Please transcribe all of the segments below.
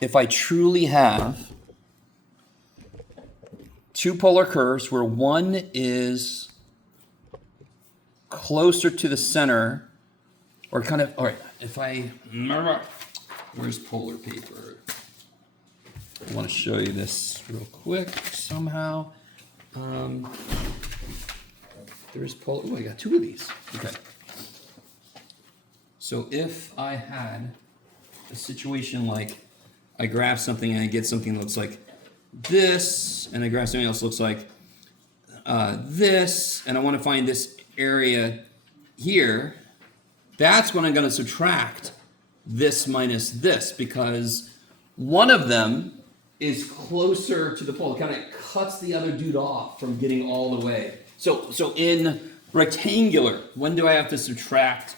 if I truly have two polar curves where one is closer to the center, or kind of, all right, if I, where's polar paper? I want to show you this real quick somehow. There's polar, oh, I got two of these. Okay. So if I had a situation like I grab something and I get something that looks like this, and I grab something else that looks like this, and I want to find this area here, that's when I'm going to subtract this minus this, because one of them is closer to the pole. It kind of cuts the other dude off from getting all the way. So in rectangular, when do I have to subtract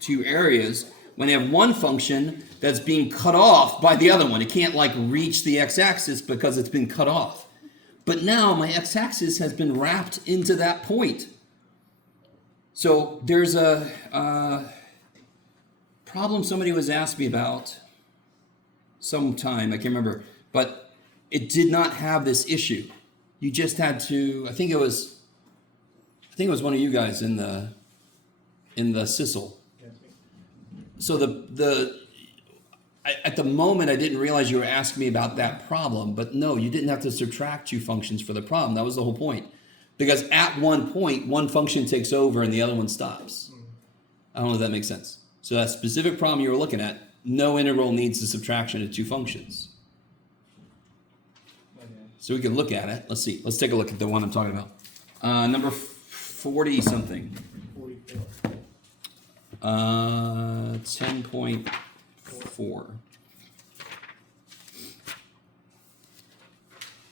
two areas? When I have one function that's being cut off by the other one. It can't like reach the x-axis because it's been cut off. But now my x-axis has been wrapped into that point. So there's a problem somebody was asking me about sometime, I can't remember, but it did not have this issue. You just had to, I think it was one of you guys in the CISL. So at the moment, I didn't realize you were asking me about that problem, but no, you didn't have to subtract two functions for the problem. That was the whole point. Because at one point, one function takes over and the other one stops. I don't know if that makes sense. So that specific problem you were looking at, no integral needs the subtraction of two functions. Okay. So we can look at it. Let's see. Let's take a look at the one I'm talking about. Number 40 something. 44. 10.4.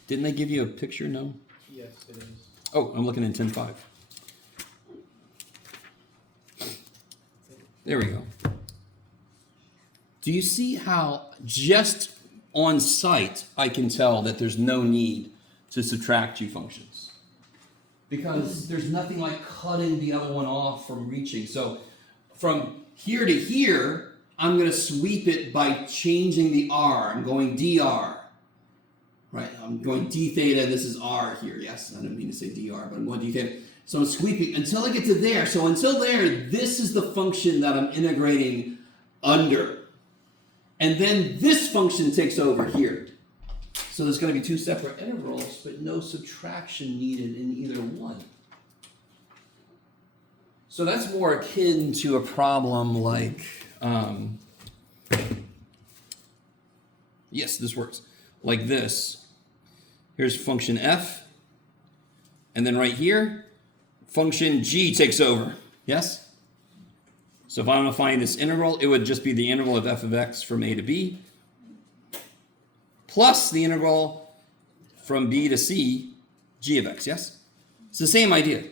Didn't they give you a picture? No? Yes, it is. Oh, I'm looking in 10.5. There we go. Do you see how just on sight I can tell that there's no need to subtract two functions? Because there's nothing like cutting the other one off from reaching. So from here to here, I'm going to sweep it by changing the r. I'm going dr. Right? I'm going d theta. This is r here. Yes, I didn't mean to say dr, but I'm going d theta. So I'm sweeping until I get to there. So until there, this is the function that I'm integrating under. And then this function takes over here. So there's going to be two separate integrals, but no subtraction needed in either one. So that's more akin to a problem like, yes, this works. Like this. Here's function f. And then right here, function g takes over. Yes? So if I want to find this integral, it would just be the integral of f of x from a to b plus the integral from b to c, g of x, yes? It's the same idea.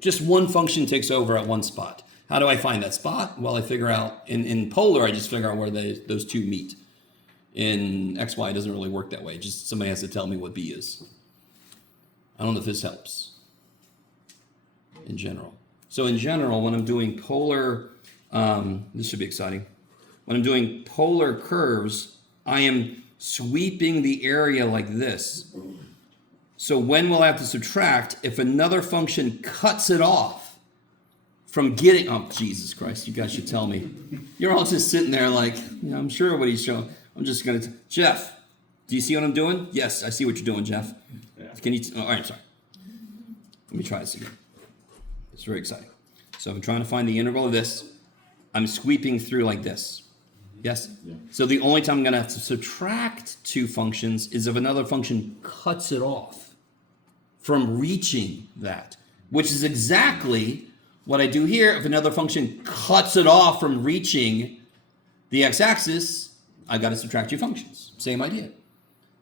Just one function takes over at one spot. How do I find that spot? Well, I figure out, in polar, I just figure out where those two meet. In xy, it doesn't really work that way. Just somebody has to tell me what b is. I don't know if this helps in general. So in general, when I'm doing polar, this should be exciting. When I'm doing polar curves, I am sweeping the area like this. So when will I have to subtract if another function cuts it off from getting, oh, Jesus Christ, you guys should tell me. You're all just sitting there like, you know, I'm sure what he's showing. I'm just going to, Jeff, do you see what I'm doing? Yes, I see what you're doing, Jeff. Yeah. Can you, all right, sorry. Let me try this again. It's very exciting. So I'm trying to find the integral of this. I'm sweeping through like this. Yes? Yeah. So the only time I'm going to have to subtract two functions is if another function cuts it off from reaching that, which is exactly what I do here. If another function cuts it off from reaching the x-axis, I've got to subtract two functions. Same idea.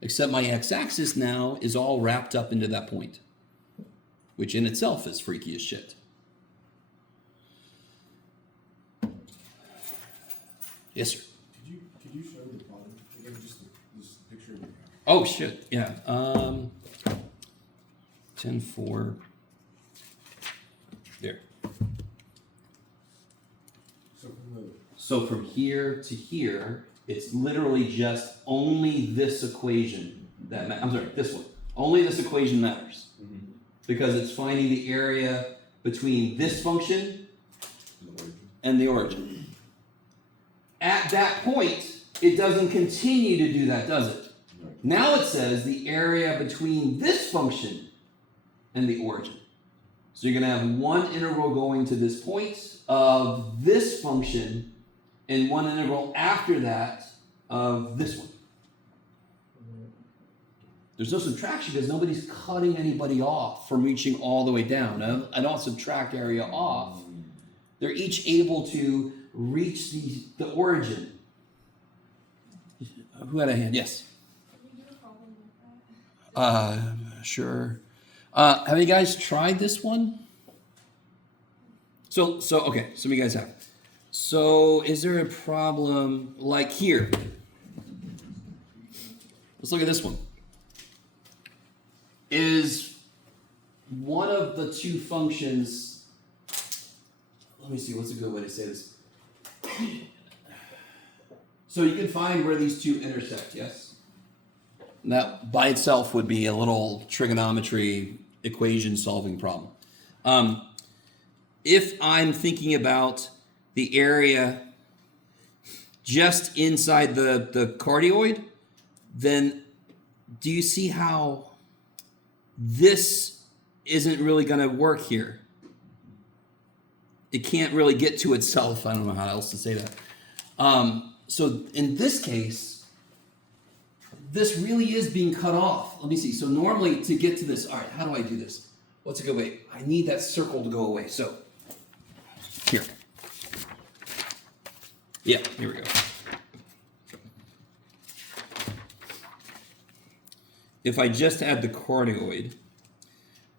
Except my x-axis now is all wrapped up into that point, which in itself is freaky as shit. Yes, sir. Could you show the bottom again, just this picture of the graph? Oh shit, yeah. 10.4. There. So from here to here, It's literally just only this equation I'm sorry, this one. Only this equation matters. Because it's finding the area between this function and the origin. At that point, it doesn't continue to do that, does it? Now it says the area between this function and the origin. So you're going to have one integral going to this point of this function and one integral after that of this one. There's no subtraction because nobody's cutting anybody off from reaching all the way down. I don't subtract area off. They're each able to reach the origin. Who had a hand? Yes. Can we do a problem with that? Sure. Have you guys tried this one? So okay, some of you guys have. So is there a problem like here? Let's look at this one. Is one of the two functions, let me see, what's a good way to say this? So you can find where these two intersect, yes? And that by itself would be a little trigonometry equation solving problem. If I'm thinking about the area just inside the cardioid, then do you see how this isn't really going to work here? It can't really get to itself. I don't know how else to say that. So in this case, this really is being cut off. Let me see. So normally to get to this, all right, how do I do this? What's a good way? I need that circle to go away. So here. Yeah, here we go. If I just add the cardioid,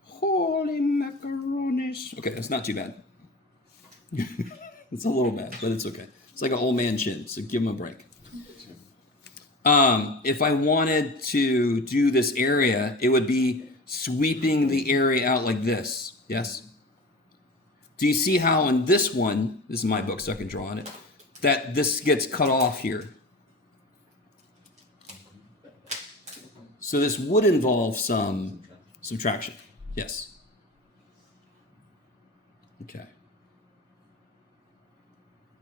holy macaronis. Okay, that's not too bad. It's a little bad, but it's okay. It's like an old man chin, so give him a break. If I wanted to do this area, it would be sweeping the area out like this, yes? Do you see how in this one, this is my book, so I can draw on it, that this gets cut off here? So this would involve some subtraction. Yes. Okay.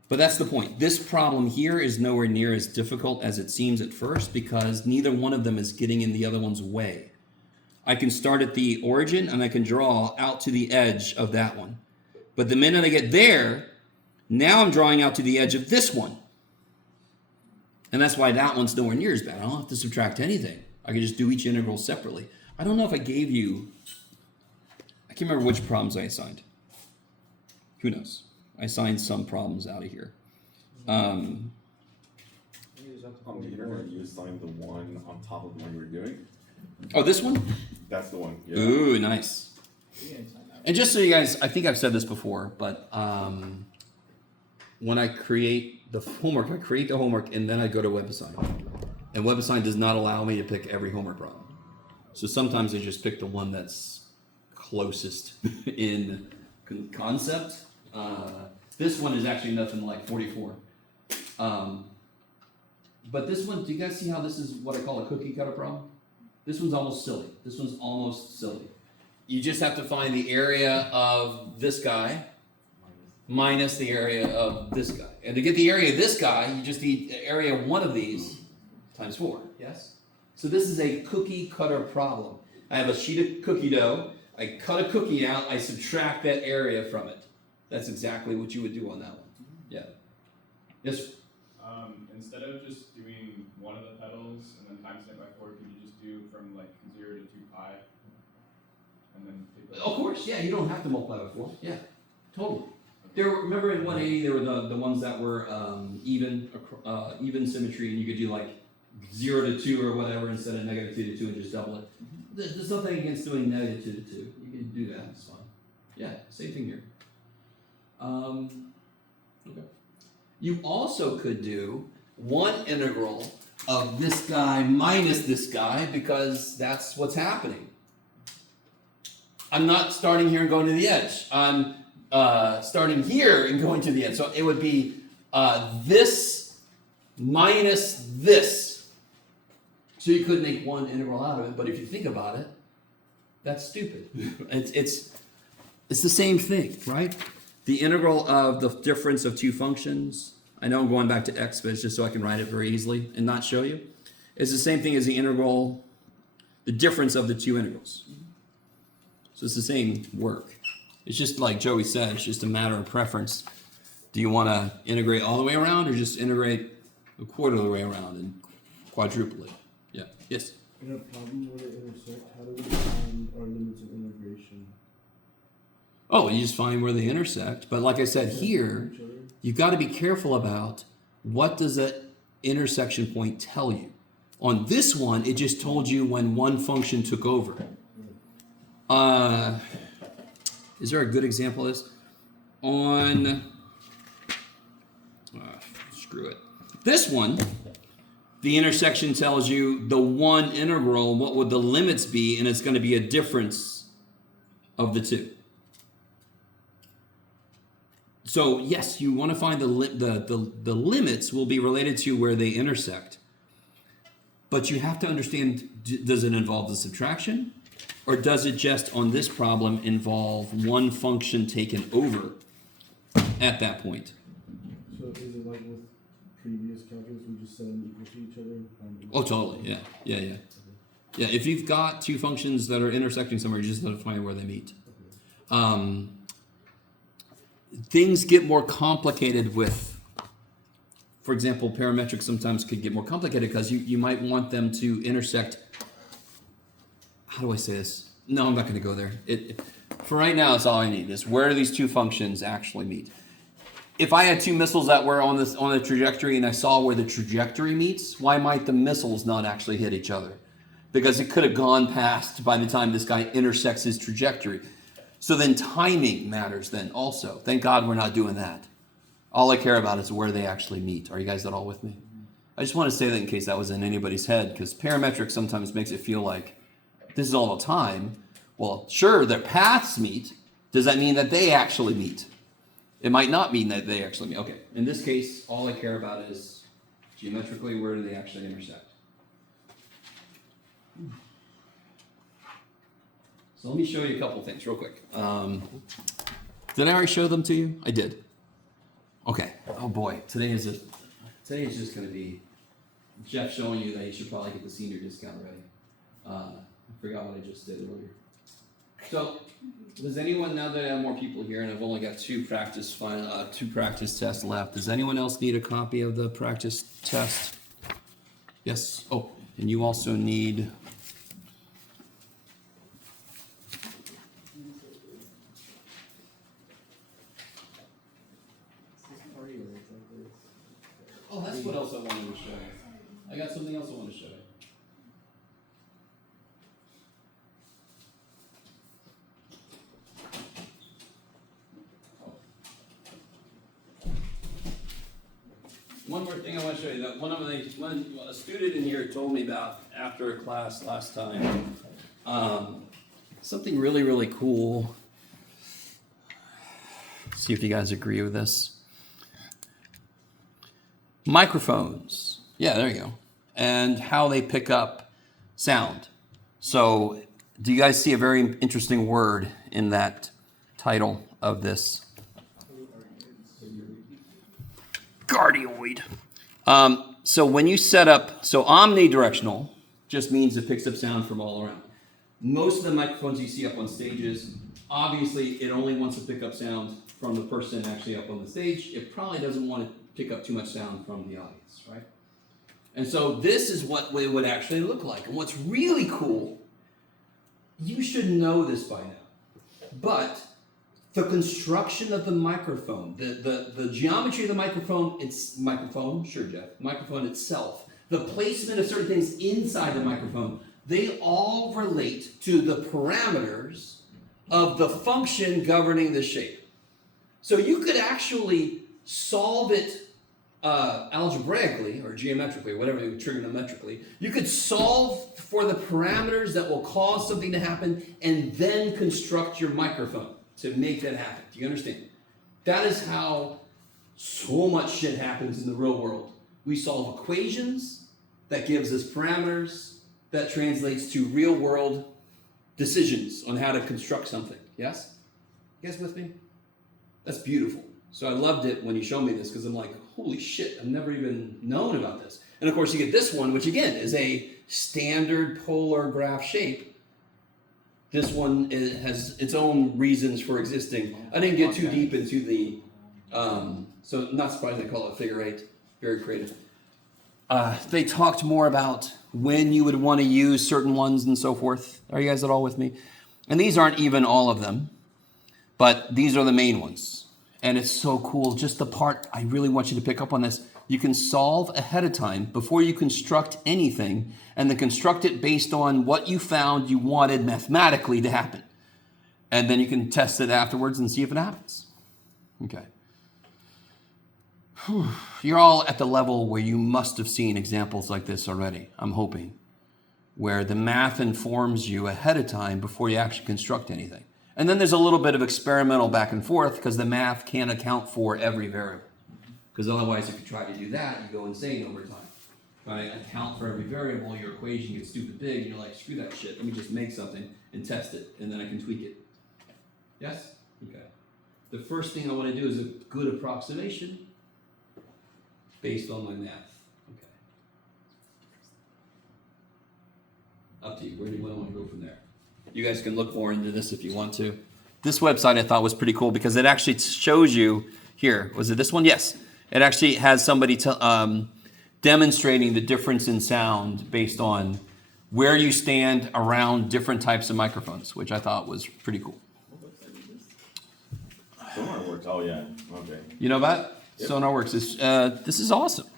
But that's the point. This problem here is nowhere near as difficult as it seems at first because neither one of them is getting in the other one's way. I can start at the origin and I can draw out to the edge of that one. But the minute I get there, now I'm drawing out to the edge of this one. And that's why that one's nowhere near as bad. I don't have to subtract anything. I can just do each integral separately. I don't know if I gave you, I can't remember which problems I assigned. Who knows? I assigned some problems out of here. On the internet, you assigned the one on top of the one you were doing. Oh, this one? That's the one. Yeah. Ooh, nice. We didn't sign that. And just so you guys, I think I've said this before, but when I create the homework, I create the homework and then I go to WebAssign. And WebAssign does not allow me to pick every homework problem. So sometimes I just pick the one that's closest in concept. This one is actually nothing like 44. But this one, do you guys see how this is what I call a cookie cutter problem? This one's almost silly. This one's almost silly. You just have to find the area of this guy minus the area of this guy. And to get the area of this guy, you just need the area of one of these times 4, yes? So this is a cookie cutter problem. I have a sheet of cookie dough. I cut a cookie out. I subtract that area from it. That's exactly what you would do on that one. Yeah. Yes? Instead of just doing one of the petals and then times it by 4, could you just do from like 0 to 2 pi? And then take the Of course, yeah. You don't have to multiply by 4. Yeah, totally. There were, remember in 180, there were the ones that were even symmetry, and you could do like 0 to 2 or whatever instead of negative 2 to 2 and just double it. There's nothing against doing negative 2 to 2. You can do that. It's fine. Yeah, same thing here. Okay. You also could do one integral of this guy minus this guy because that's what's happening. I'm not starting here and going to the edge. I'm starting here and going to the edge. So it would be this minus this. So you could make one integral out of it, but if you think about it, that's stupid. It's the same thing, right? The integral of the difference of two functions, I know I'm going back to x, but it's just so I can write it very easily and not show you, is the same thing as the integral, the difference of the two integrals. So it's the same work. It's just like Joey said, it's just a matter of preference. Do you want to integrate all the way around or just integrate a quarter of the way around and quadruple it? Yeah. Yes? In a problem where they intersect, how do we define our limits of integration? Oh, you just find where they intersect. But like I said here, Each other? you've got to be careful about what does that intersection point tell you. On this one, it just told you when one function took over. Is there a good example of this? On, screw it. This one, the intersection tells you the one integral, what would the limits be, and it's going to be a difference of the two. So yes, you want to find the limits will be related to where they intersect. But you have to understand, does it involve the subtraction? Or does it just, on this problem, involve one function taken over at that point? So is it like with previous calculus, we just set them equal to each other? Oh, totally, yeah. Yeah, if you've got two functions that are intersecting somewhere, you just have to find where they meet. Things get more complicated with, for example, parametric sometimes could get more complicated because you might want them to intersect. How do I say this? No, I'm not going to go there. For right now, it's all I need is where do these two functions actually meet? If I had two missiles that were on the trajectory and I saw where the trajectory meets, why might the missiles not actually hit each other? Because it could have gone past by the time this guy intersects his trajectory. So then timing matters then also. Thank God we're not doing that. All I care about is where they actually meet. Are you guys at all with me? I just want to say that in case that was in anybody's head, because parametric sometimes makes it feel like this is all the time. Well, sure, their paths meet. Does that mean that they actually meet? It might not mean that they actually meet. Okay, in this case, all I care about is geometrically, where do they actually intersect? So let me show you a couple things real quick. Did I already show them to you? I did. Okay. Oh boy, today is just going to be Jeff showing you that you should probably get the senior discount ready. I forgot what I just did earlier. So, does anyone, now that I have more people here and I've only got two practice tests left, does anyone else need a copy of the practice test? Yes. Oh, and you also need. Oh, that's what else I wanted to show you. I got something else I want to show you. One more thing I want to show you. That a student in here told me about after a class last time. Something really, really cool. See if you guys agree with this. Microphones. Yeah, there you go. And how they pick up sound. So, do you guys see a very interesting word in that title of this? Cardioid. So when you set up, so omnidirectional just means it picks up sound from all around. Most of the microphones you see up on stages, obviously it only wants to pick up sound from the person actually up on the stage. It probably doesn't want to pick up too much sound from the audience, right? And so this is what it would actually look like. And what's really cool, you should know this by now, but the construction of the microphone, the geometry of the microphone, microphone itself, the placement of certain things inside the microphone, they all relate to the parameters of the function governing the shape. So you could actually solve it algebraically or geometrically, or whatever, trigonometrically. You could solve for the parameters that will cause something to happen and then construct your microphone to make that happen. Do you understand? That is how so much shit happens in the real world. We solve equations that gives us parameters that translates to real world decisions on how to construct something. Yes? You guys with me? That's beautiful. So I loved it when you showed me this because I'm like, holy shit, I've never even known about this. And of course you get this one, which again is a standard polar graph shape. This one has its own reasons for existing. I didn't get too deep into the, so not surprised they call it figure eight. Very creative. They talked more about when you would want to use certain ones and so forth. Are you guys at all with me? And these aren't even all of them, but these are the main ones. And it's so cool. Just the part, I really want you to pick up on this. You can solve ahead of time before you construct anything, and then construct it based on what you found you wanted mathematically to happen. And then you can test it afterwards and see if it happens. Okay. Whew. You're all at the level where you must have seen examples like this already, I'm hoping, where the math informs you ahead of time before you actually construct anything. And then there's a little bit of experimental back and forth because the math can't account for every variable. Because otherwise, if you try to do that, you go insane over time. Trying to account for every variable, your equation gets stupid big, and you're like, screw that shit, let me just make something and test it, and then I can tweak it. Yes? Okay. The first thing I want to do is a good approximation based on my math. Okay. Up to you. Where do you want to go from there? You guys can look more into this if you want to. This website I thought was pretty cool because it actually shows you, here, was it this one? Yes. It actually has somebody demonstrating the difference in sound based on where you stand around different types of microphones, which I thought was pretty cool. SonarWorks. Oh yeah. Okay. You know about Yep. SonarWorks? This is awesome.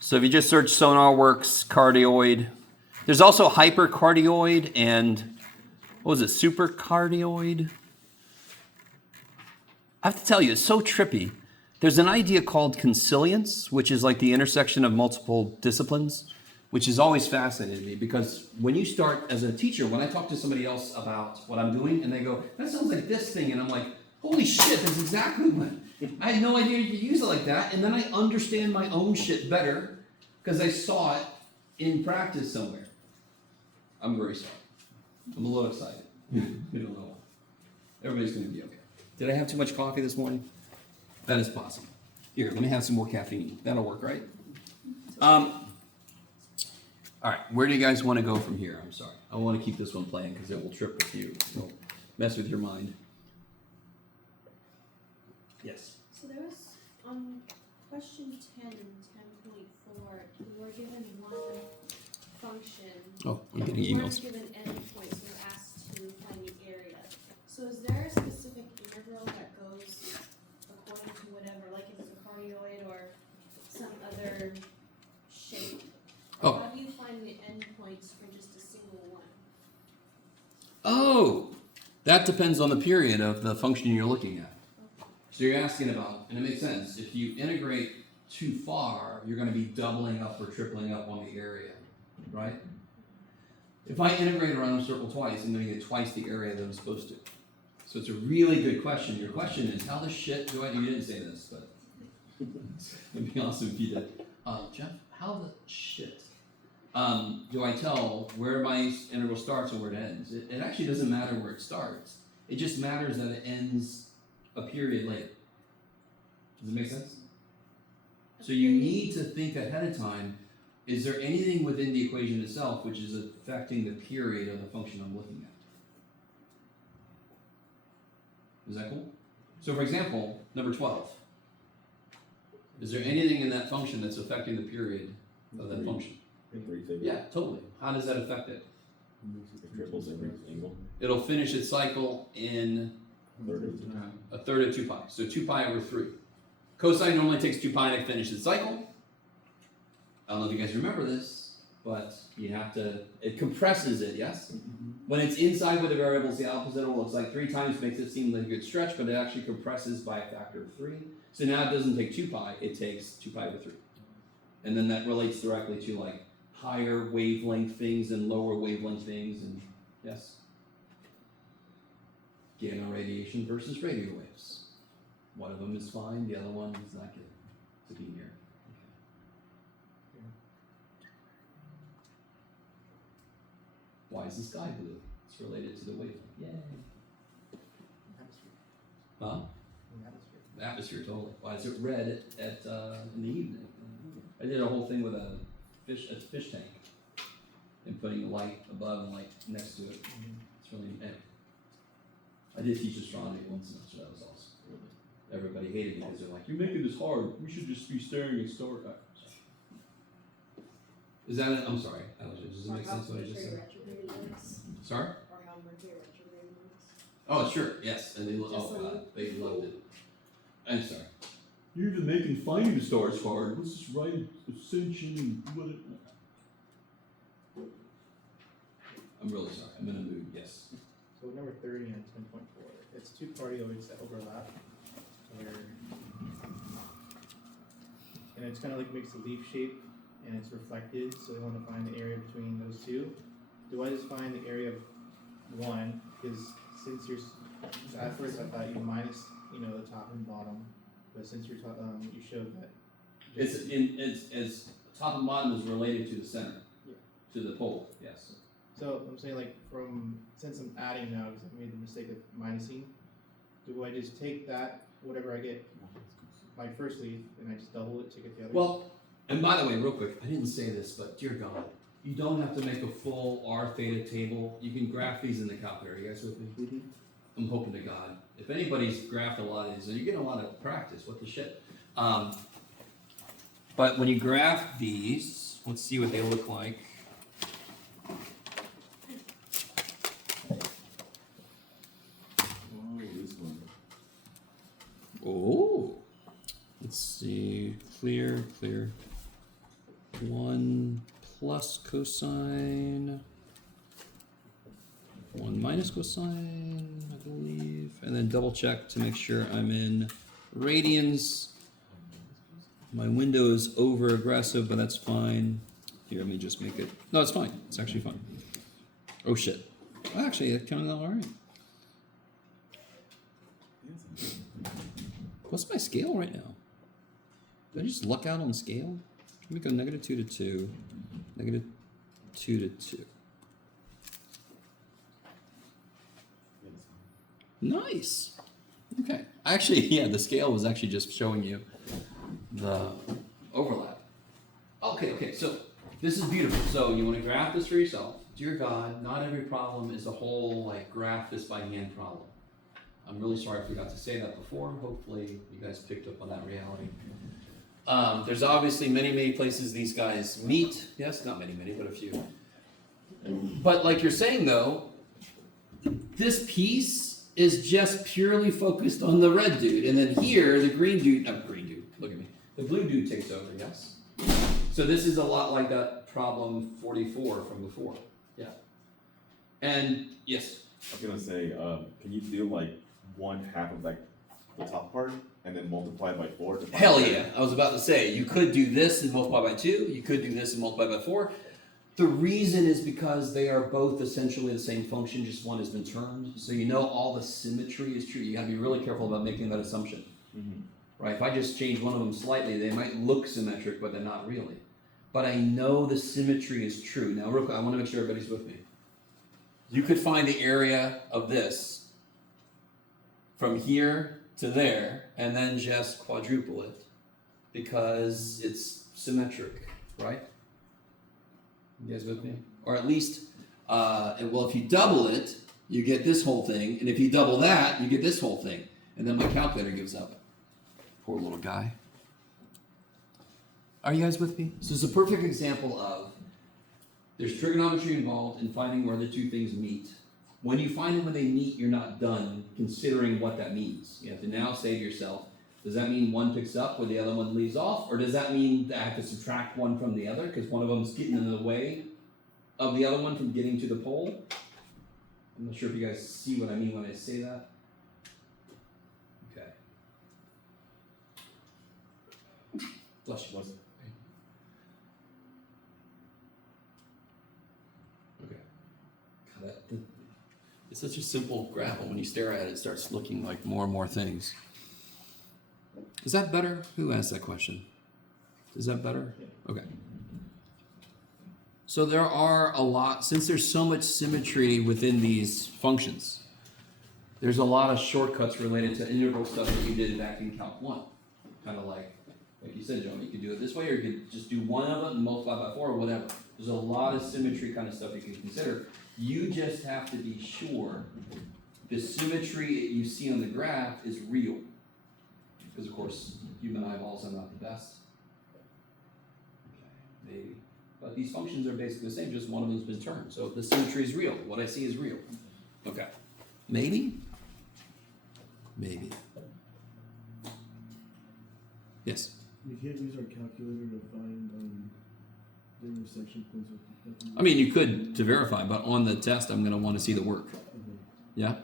So if you just search SonarWorks cardioid, there's also hypercardioid and what was it, supercardioid? I have to tell you, it's so trippy. There's an idea called consilience, which is like the intersection of multiple disciplines, which has always fascinated me because when you start as a teacher, when I talk to somebody else about what I'm doing and they go, that sounds like this thing, and I'm like, holy shit, that's exactly what, I had no idea you could use it like that, and then I understand my own shit better because I saw it in practice somewhere. I'm very sorry. I'm a little excited. We don't know. Everybody's going to be okay. Did I have too much coffee this morning? That is possible. Here, let me have some more caffeine. That'll work, right? All right, where do you guys want to go from here? I'm sorry. I want to keep this one playing because it will trip with you. It'll mess with your mind. Yes. So there was, question 10 and 10.4, we were given one function. Oh, I'm getting We weren't emails. given endpoints, we were asked to find the area. So is there a specific integral that goes according to whatever, like if it's a cardioid or some other shape? Or Oh. how do you find the endpoints for just a single one? Oh, that depends on the period of the function you're looking at. So you're asking about, and it makes sense, if you integrate too far, you're going to be doubling up or tripling up on the area, right? If I integrate around a circle twice, I'm going to get twice the area that I'm supposed to. So it's a really good question. Your question is, how the shit do I, you didn't say this, but it'd be awesome if you did. Jeff, how the shit do I tell where my integral starts and where it ends? It actually doesn't matter where it starts. It just matters that it ends a period later. Does it make sense? So you need to think ahead of time, is there anything within the equation itself which is affecting the period of the function I'm looking at? Is that cool? So for example, number 12. Is there anything in that function that's affecting the period of that function? In 3 figures. Yeah, totally. How does that affect it? It triples every angle. It'll finish its cycle in a third of 2 pi. So 2 pi over 3. Cosine normally takes 2 pi to finish its cycle. I don't know if you guys remember this, but you have to, it compresses it, yes? When it's inside with the variables, the opposite it looks like 3 times makes it seem like a good stretch, but it actually compresses by a factor of 3. So now it doesn't take 2 pi, it takes 2 pi over 3. And then that relates directly to like higher wavelength things and lower wavelength things, and yes? Gamma radiation versus radio waves. One of them is fine, the other one is not good to be near. Why is the sky blue? It's related to the wavelength. Yay. Huh? The atmosphere, totally. Why is it red at in the evening? I did a whole thing with a fish tank and putting the light above and light next to it. It's really neat. I did teach astronomy one semester. That was awesome. Everybody hated me because they're like, "You're making this hard. We should just be staring at stars." Is that it? I'm sorry. Does it make sense what I just said? Sorry? Or how Mercury retrograde looks. Oh, sure. Yes, and they Just a God, loop. they loved it. I'm sorry. You're even making finding the stars hard. Let's just write ascension and what it. I'm really sorry. I'm in a mood. Yes. So number 30 and 10.4, it's two cardioids that overlap, and it's kind of like makes a leaf shape, and it's reflected. So we want to find the area between those two. Do I just find the area of one? Because since you're, so at first I thought you minus, the top and bottom, but since you're you showed that. It's top and bottom is related to the center, Yeah. to the pole. Yes. So I'm saying since I'm adding now, because I made the mistake of minusing, do I just take that, whatever I get, my first leaf, and I just double it to get the other? Well, and by the way, real quick, I didn't say this, but dear God, you don't have to make a full R theta table. You can graph these in the calculator. You guys with me? Mm-hmm. I'm hoping to God. If anybody's graphed a lot of these, you're getting a lot of practice. What the shit? But when you graph these, let's see what they look like. Oh, this one. Oh, let's see. Clear. 1 plus cosine. 1 minus cosine, I believe. And then double check to make sure I'm in radians. My window is over aggressive, but that's fine. Here, let me just make it. No, it's fine. It's actually fine. Oh shit. Well, actually, that counted out all right. What's my scale right now? Did I just luck out on scale? Let me go -2 to 2, -2 to 2. Nice. Okay. Actually, yeah, the scale was actually just showing you the overlap. Okay, so this is beautiful. So you want to graph this for yourself. Dear God, not every problem is a whole, graph this by hand problem. I'm really sorry I forgot to say that before. Hopefully you guys picked up on that reality. There's obviously many places these guys meet. Yes, not many, but a few. But like you're saying though, this piece is just purely focused on the red dude. And then here, the green dude, look at me. The blue dude takes over, yes? So this is a lot like that problem 44 from before. Yeah. And yes. I was gonna say, can you do 1/2 of the top part and then multiply by 4 to find Hell the- yeah. I was about to say, you could do this and multiply by 2. You could do this and multiply by 4. The reason is because they are both essentially the same function, just one has been termed. So you know all the symmetry is true. You gotta be really careful about making that assumption. Mhm. Right? If I just change one of them slightly, they might look symmetric, but they're not really. But I know the symmetry is true. Now, real quick, I want to make sure everybody's with me. You could find the area of this from here to there, and then just quadruple it, because it's symmetric, right? You guys with me? Or at least, well, if you double it, you get this whole thing, and if you double that, you get this whole thing. And then my calculator gives up. Poor little guy. Are you guys with me? So it's a perfect example of there's trigonometry involved in finding where the two things meet. When you find them when they meet, you're not done considering what that means. You have to now say to yourself, does that mean one picks up where the other one leaves off? Or does that mean that I have to subtract one from the other because one of them is getting in the way of the other one from getting to the pole? I'm not sure if you guys see what I mean when I say that. Okay. Bless you. Okay. God, it's such a simple graph, but when you stare at it, it starts looking like more and more things. Is that better? Who asked that question? Is that better? Yeah. Okay. So there are a lot, since there's so much symmetry within these functions, there's a lot of shortcuts related to integral stuff that you did back in Calc 1. Kind of like you said, John, you could do it this way, or you could just do one of them and multiply by 4 or whatever. There's a lot of symmetry kind of stuff you can consider. You just have to be sure the symmetry you see on the graph is real. Because, of course, human eyeballs are not the best. Okay, maybe. But these functions are basically the same, just one of them's been turned. So the symmetry is real. What I see is real. Okay. Maybe? Maybe. Yes? You can't use our calculator to find the intersection points of I mean, you could to verify, but on the test, I'm going to want to see the work. Yeah?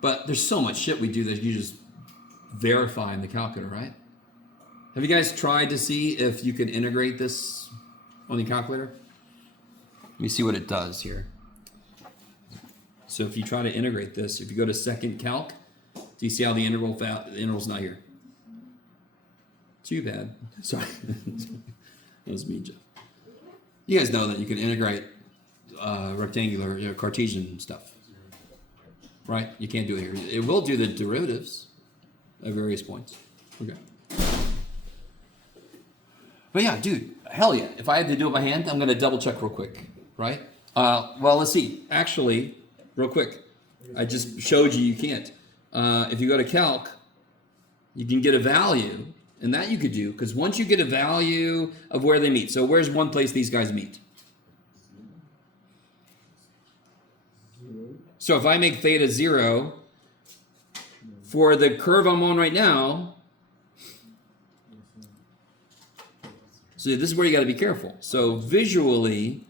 But there's so much shit we do that you just verify in the calculator, right? Have you guys tried to see if you can integrate this on the calculator? Let me see what it does here. So if you try to integrate this, if you go to second calc, do you see how the integral's not here? Too bad. Sorry. That was me, Jeff. You guys know that you can integrate rectangular Cartesian stuff, right? You can't do it here. It will do the derivatives at various points. Okay. But yeah, dude, hell yeah. If I had to do it by hand, I'm going to double check real quick, right? Well, let's see. Actually, real quick, I just showed you can't. If you go to calc, you can get a value. And that you could do, because once you get a value of where they meet. So where's one place these guys meet? 0. So if I make theta 0, for the curve I'm on right now, so this is where you got to be careful. So visually,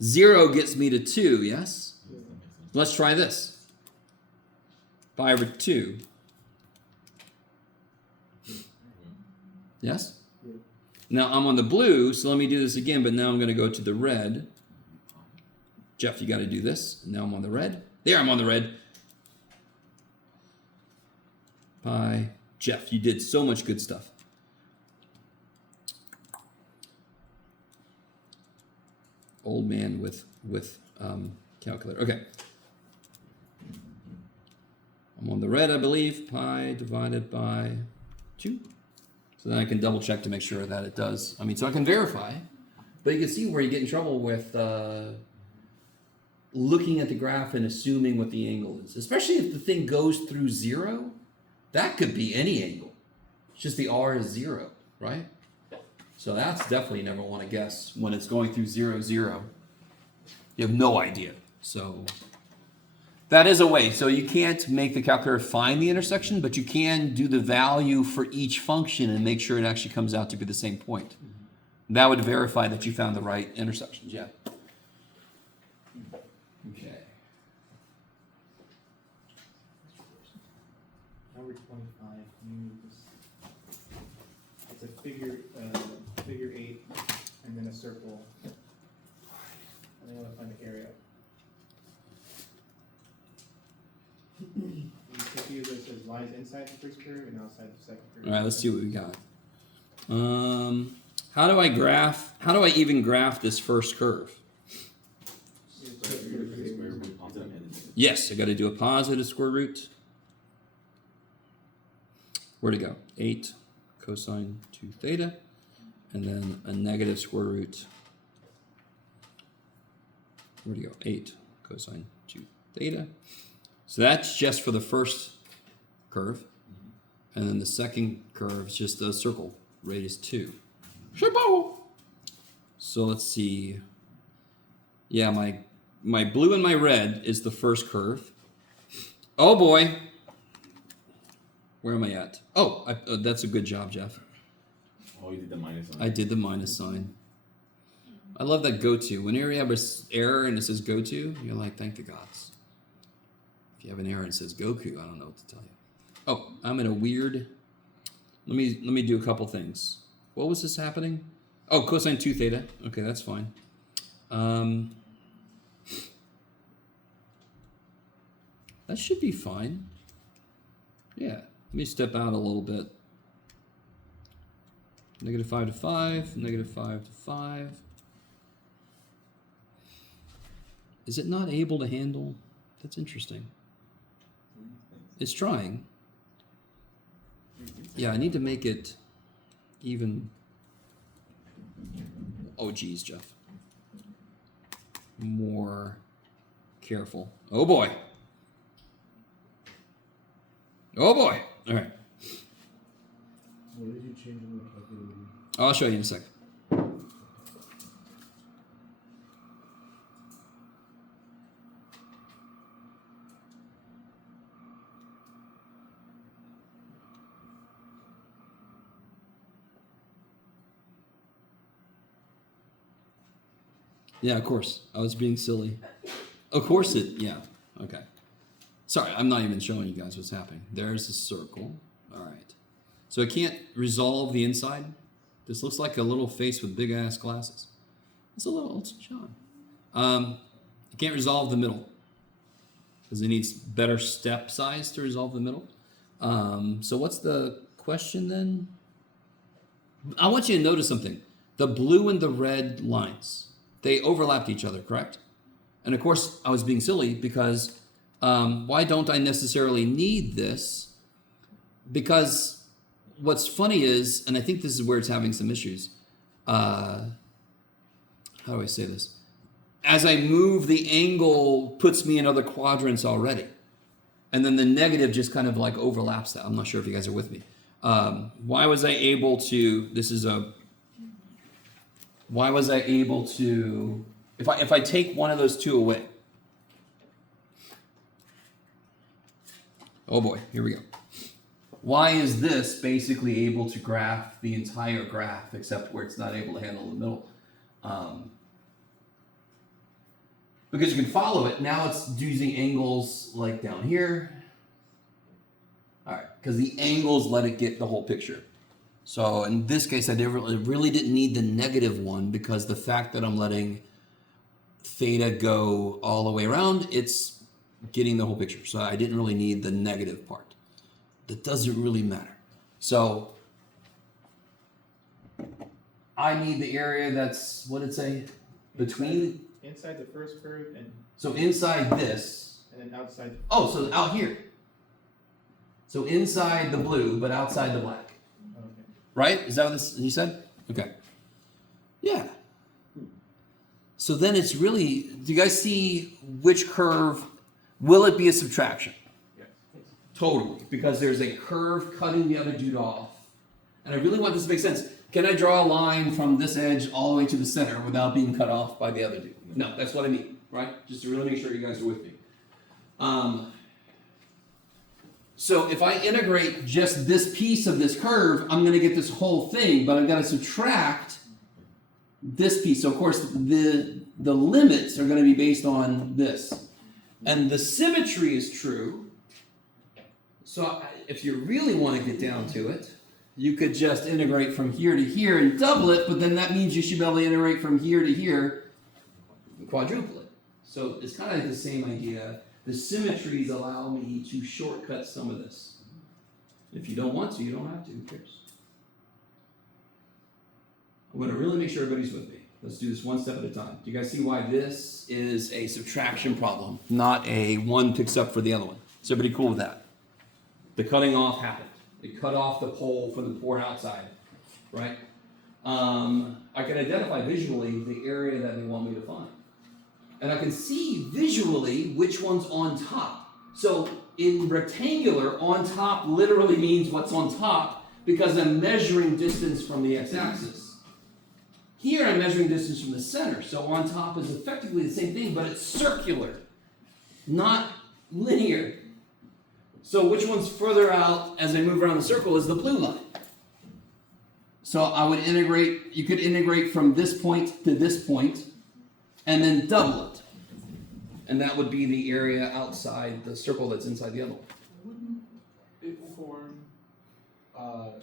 0 gets me to 2, yes? Let's try this. Pi over 2. Yes? Yeah. Now I'm on the blue, so let me do this again, but now I'm going to go to the red. Jeff, you got to do this. Now I'm on the red. There, I'm on the red. Pi. Jeff, you did so much good stuff. Old man with calculator. Okay. I'm on the red, I believe. Pi divided by 2. So then I can double check to make sure that it does. I mean, so I can verify, but you can see where you get in trouble with looking at the graph and assuming what the angle is. Especially if the thing goes through 0, that could be any angle. It's just the R is 0, right? So that's definitely never want to guess when it's going through 0, 0. You have no idea. So that is a way. So you can't make the calculator find the intersection, but you can do the value for each function and make sure it actually comes out to be the same point. That would verify that you found the right intersections, yeah. Okay. Number 25. It's a figure 8, and then a circle. And I want to find the area. You can see that says lies inside the first curve and outside the second curve. All right, let's see what we got. How do I even graph this first curve? Yes, I got to do a positive square root. Where'd it go? 8 cosine 2 theta, and then a negative square root. Where'd it go? 8 cosine 2 theta. So that's just for the first curve. And then the second curve is just a circle, radius 2. So let's see. Yeah, my blue and my red is the first curve. Oh boy. Where am I at? Oh, that's a good job, Jeff. Oh, you did the minus sign. I did the minus sign. I love that go to. Whenever you have an error and it says go to, you're like, thank the gods. If you have an error and it says Goku, I don't know what to tell you. Oh, I'm in a weird. Let me do a couple things. What was this happening? Oh, cosine 2 theta. Okay, that's fine. That should be fine. Yeah. Let me step out a little bit. -5 to 5, -5 to 5. Is it not able to handle? That's interesting. It's trying. Yeah, I need to make it even. Oh, geez, Jeff. More careful. Oh boy. Oh boy. All right. What did you change in the calculator? I'll show you in a second. Yeah, of course. I was being silly. Of course yeah. Okay. Sorry, I'm not even showing you guys what's happening. There's a circle. All right. So I can't resolve the inside. This looks like a little face with big ass glasses. It's a little Elton John. I can't resolve the middle because it needs better step size to resolve the middle. So what's the question then? I want you to notice something. The blue and the red lines, they overlapped each other, correct? And of course, I was being silly because why don't I necessarily need this? Because what's funny is, and I think this is where it's having some issues. How do I say this? As I move, the angle puts me in other quadrants already. And then the negative just kind of like overlaps that. I'm not sure if you guys are with me. Why was I able to, if I take one of those two away? Oh boy, here we go. Why is this basically able to graph the entire graph except where it's not able to handle the middle? Because you can follow it. Now it's using angles like down here. All right, because the angles let it get the whole picture. So in this case, I really didn't need the negative one because the fact that I'm letting theta go all the way around, it's getting the whole picture. So I didn't really need the negative part. That doesn't really matter. So I need the area that's, what did it say? Between? Inside the first curve and So inside this. then outside. Oh, so out here. So inside the blue, but outside the black. Okay. Right? Is that what this you said? Okay. Yeah. So then it's really, do you guys see which curve? Will it be a subtraction? Yes. Totally. Because there's a curve cutting the other dude off. And I really want this to make sense. Can I draw a line from this edge all the way to the center without being cut off by the other dude? No, that's what I mean, right? Just to really make sure you guys are with me. So if I integrate just this piece of this curve, I'm going to get this whole thing, but I've got to subtract this piece. So of course the limits are going to be based on this. And the symmetry is true. So if you really want to get down to it, you could just integrate from here to here and double it, but then that means you should be able to integrate from here to here and quadruple it. So it's kind of like the same idea. The symmetries allow me to shortcut some of this. If you don't want to, you don't have to. Who cares? I'm going to really make sure everybody's with me. Let's do this one step at a time. Do you guys see why this is a subtraction problem, not a one picks up for the other one? Is everybody cool with that? The cutting off happened. It cut off the pole from the port outside, right? I can identify visually the area that they want me to find. And I can see visually which one's on top. So in rectangular, on top literally means what's on top because I'm measuring distance from the x-axis. Here I'm measuring distance from the center. So on top is effectively the same thing, but it's circular, not linear. So which one's further out as I move around the circle is the blue line. So I would integrate, you could integrate from this point to this point and then double it. And that would be the area outside the circle that's inside the other one. Wouldn't it form,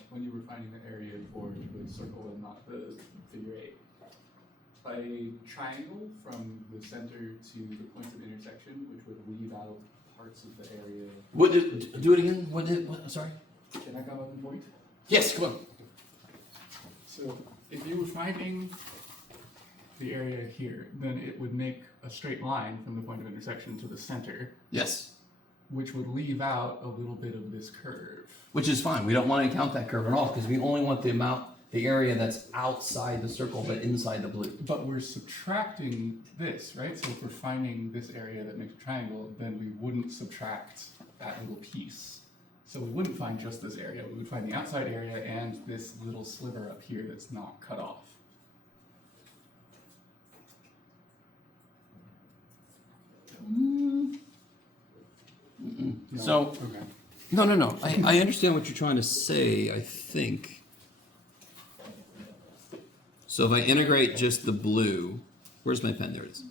when you were finding the area for the circle and not the figure eight, a triangle from the center to the points of intersection, which would leave out parts of the area? Do it again? Sorry? Can I come up and point? Yes, come on. So if you were finding the area here, then it would make a straight line from the point of intersection to the center, Yes. which would leave out a little bit of this curve. Which is fine. We don't want to count that curve at all because we only want the area that's outside the circle but inside the blue. But we're subtracting this, right? So if we're finding this area that makes a triangle, then we wouldn't subtract that little piece. So we wouldn't find just this area. We would find the outside area and this little sliver up here that's not cut off. No? So, Okay. no. I understand what you're trying to say, I think. So if I integrate just the blue, where's my pen? There it is.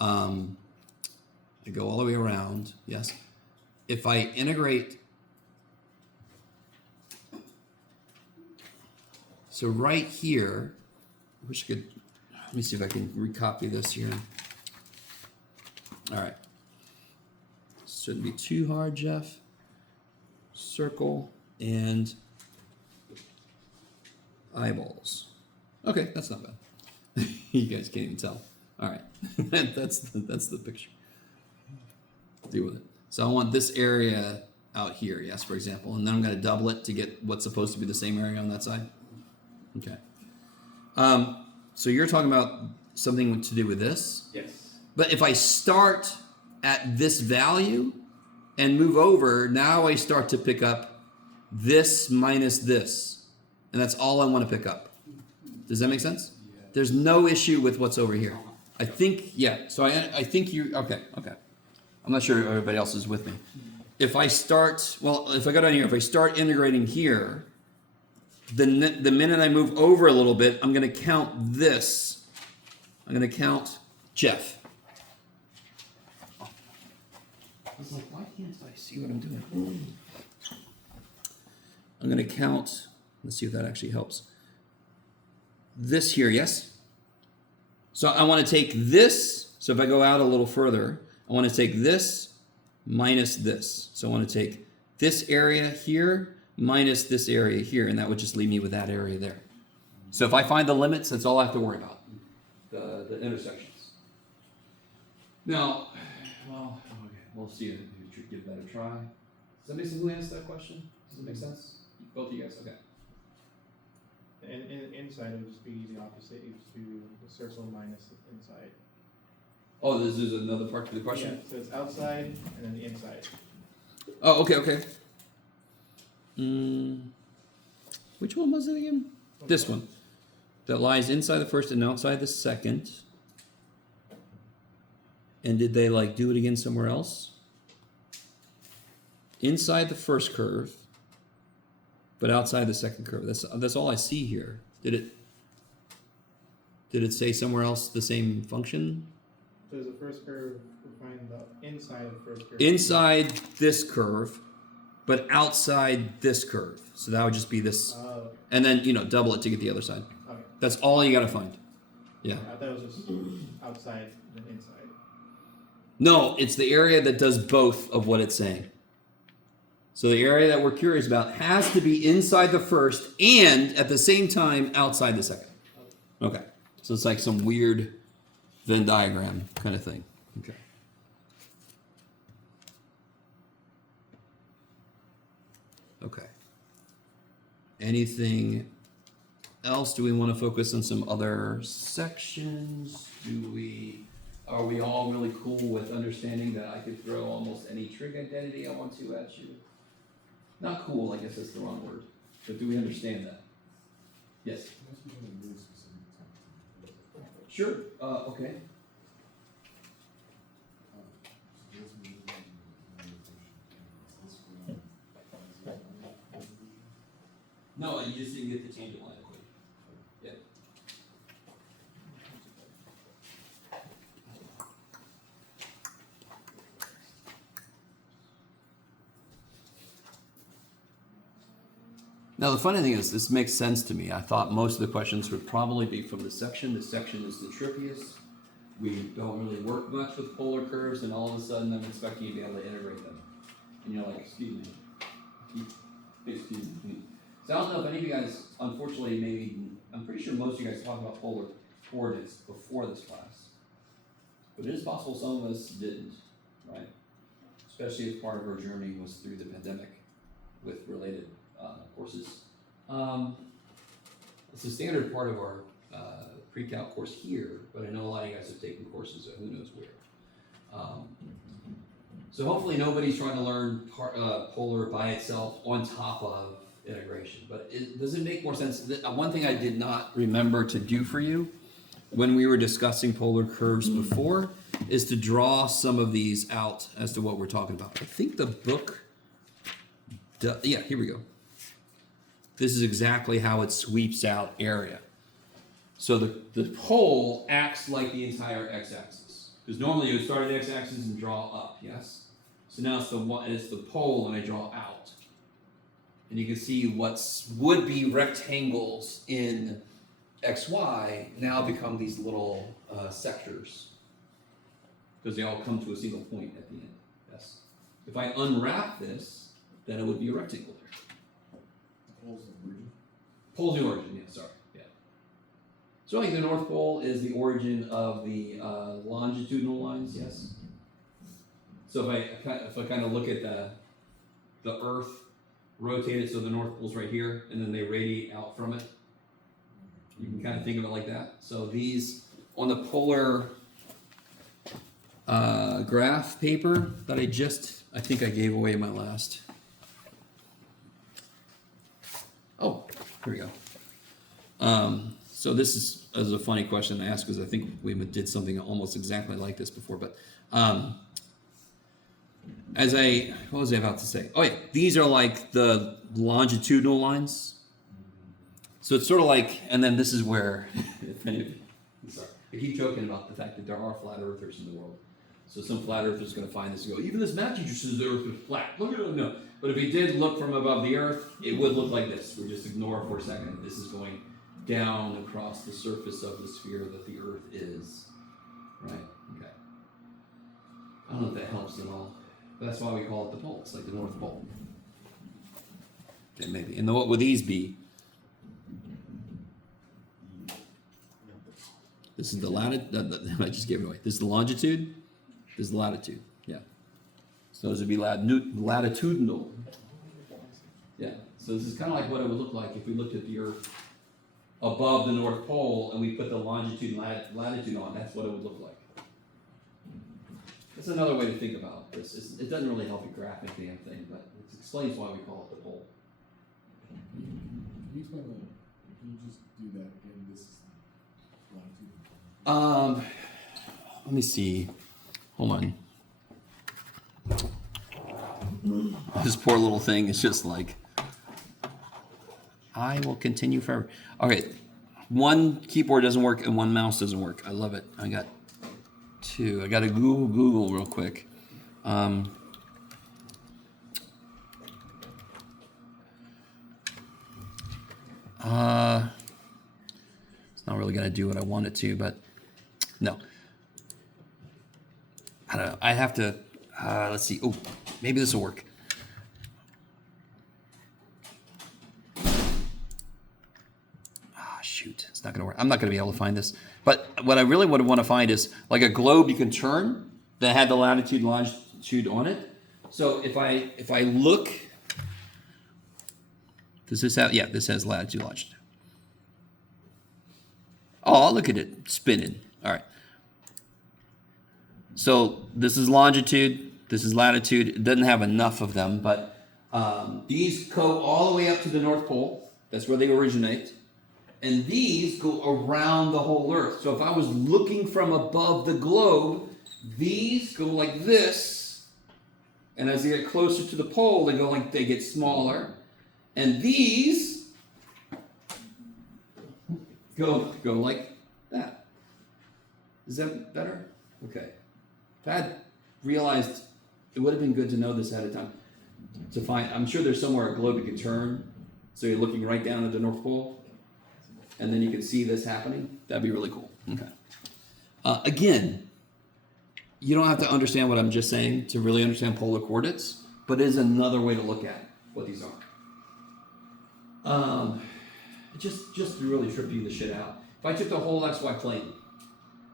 I go all the way around, yes. If I integrate, so right here, I wish I could, let me see if I can recopy this here. All right. Shouldn't be too hard, Jeff. Circle and eyeballs. Okay, that's not bad. You guys can't even tell. All right, that's the picture. Deal with it. So I want this area out here, yes, for example, and then I'm going to double it to get what's supposed to be the same area on that side. Okay. So you're talking about something to do with this, Yes. but if I start at this value and move over, now I start to pick up this minus this, and that's all I want to pick up. Does that make sense? Yeah. There's no issue with what's over here. I think, yeah, so I think you, okay. I'm not sure everybody else is with me. If I start, well, if I go down here, if I start integrating here, the minute I move over a little bit, I'm going to count this. I'm going to count Jeff. I was like, why can't I see what I'm doing? I'm going to count, let's see if that actually helps. This here, yes? So I want to take this, so if I go out a little further, I want to take this minus this. So I want to take this area here minus this area here, and that would just leave me with that area there. So if I find the limits, that's all I have to worry about, the intersections. Now, well, okay, we'll see if we should give that a try. Does that make sense? Who asked that question? Does it make sense? Both of you guys, okay. And inside it would just be the opposite. You just do the circle minus the inside. Oh, this is another part to the question? Yeah, so it's outside and then the inside. Oh, okay. Which one was it again? This one. That lies inside the first and outside the second. And did they like do it again somewhere else? Inside the first curve, but outside the second curve. That's all I see here. Did it say somewhere else the same function? So the first curve, we'll find the inside of the first curve. Inside this curve, but outside this curve. So that would just be this. Oh, okay. And then, double it to get the other side. Okay. That's all you gotta find. Yeah. I thought it was just outside and inside. No, it's the area that does both of what it's saying. So the area that we're curious about has to be inside the first and at the same time outside the second. Okay. So it's like some weird Venn diagram kind of thing. Okay. Okay. Anything else? Do we want to focus on some other sections? Are we all really cool with understanding that I could throw almost any trig identity I want to at you? Not cool, I guess that's the wrong word. But do we understand that? Yes. Sure. Okay. No, you just didn't get the tangent line equation. Yeah. Now the funny thing is, this makes sense to me. I thought most of the questions would probably be from the section. The section is the trickiest. We don't really work much with polar curves, and all of a sudden I'm expecting you to be able to integrate them. And you're like, excuse me. So I don't know if any of you guys, unfortunately, maybe, I'm pretty sure most of you guys talk about polar coordinates before this class. But it is possible some of us didn't, right? Especially if part of our journey was through the pandemic with related courses. It's a standard part of our pre-calc course here, but I know a lot of you guys have taken courses at who knows where. So hopefully nobody's trying to learn polar by itself on top of integration. But does it make more sense? One thing I did not remember to do for you when we were discussing polar curves before is to draw some of these out as to what we're talking about. I think the book, yeah, here we go. This is exactly how it sweeps out area. So the pole acts like the entire x-axis. Because normally you would start at the x-axis and draw up, yes? So now it's the pole and I draw out. And you can see what would be rectangles in XY now become these little sectors. Because they all come to a single point at the end, yes? If I unwrap this, then it would be a rectangle there. Pole's the origin. Pole's the origin, yeah, sorry, yeah. So I think the North Pole is the origin of the longitudinal lines, yes? So if I kind of look at the Earth, rotate it so the North Pole's right here, and then they radiate out from it, you can kind of think of it like that. So these, on the polar graph paper that I think I gave away my last. Oh, here we go. So this is a funny question to ask because I think we did something almost exactly like this before, but what was I about to say? Oh yeah, these are like the longitudinal lines. So it's sort of like, and then this is where, sorry, I keep joking about the fact that there are flat earthers in the world. So some flat earther is going to find this and go, even this math teacher says the earth is flat. Look at it, no. But if he did look from above the earth, it would look like this. We just ignore it for a second. This is going down across the surface of the sphere that the earth is. Right? Okay. I don't know if that helps at all. But that's why we call it the pole. It's like the North Pole. Okay, maybe. And then what would these be? This is the latitude. I just gave it away. This is the longitude. This is the latitude. Yeah. So those would be latitudinal. Yeah. So this is kind of like what it would look like if we looked at the Earth above the North Pole and we put the longitude and latitude on. That's what it would look like. That's another way to think about this. It doesn't really help you graphic the damn thing, but it explains why we call it the pole. Can you explain that? Can you just do that again? This is latitude. Let me see. Hold on. This poor little thing is just like, I will continue forever. Okay, one keyboard doesn't work and one mouse doesn't work. I love it. I got two. I got to Google real quick. It's not really going to do what I want it to, but no. I don't know. I have to, let's see. Oh, maybe this will work. Shoot. It's not going to work. I'm not going to be able to find this. But what I really would want to find is like a globe you can turn that had the latitude and longitude on it. So if I look, does this have, yeah, this has latitude, longitude. Oh, look at it spinning. All right. So this is longitude, this is latitude. It doesn't have enough of them, but these go all the way up to the North Pole. That's where they originate. And these go around the whole Earth. So if I was looking from above the globe, these go like this. And as they get closer to the pole, they get smaller. And these go like that. Is that better? Okay. If I had realized, it would have been good to know this ahead of time. To find, I'm sure there's somewhere a globe you can turn, so you're looking right down at the North Pole, and then you can see this happening. That'd be really cool. Okay. Again, you don't have to understand what I'm just saying to really understand polar coordinates, but it is another way to look at what these are. Just to really trip you the shit out. If If I took the whole XY plane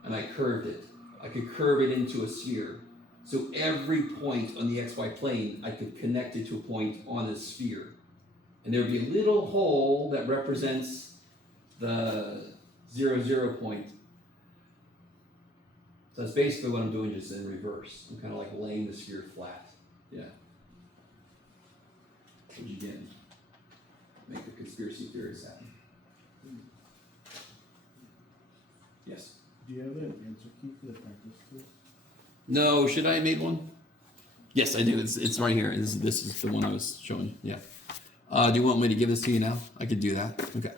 and I curved it, I could curve it into a sphere. So every point on the XY plane, I could connect it to a point on a sphere. And there would be a little hole that represents the 0, 0 point. So that's basically what I'm doing, just in reverse. I'm kind of like laying the sphere flat. Yeah. Which again, make the conspiracy theories happen. Yes? Do you have an answer key for the practice tool? No, should I have made one? Yes, I do. It's right here. This is the one I was showing. Yeah. Do you want me to give this to you now? I could do that. Okay.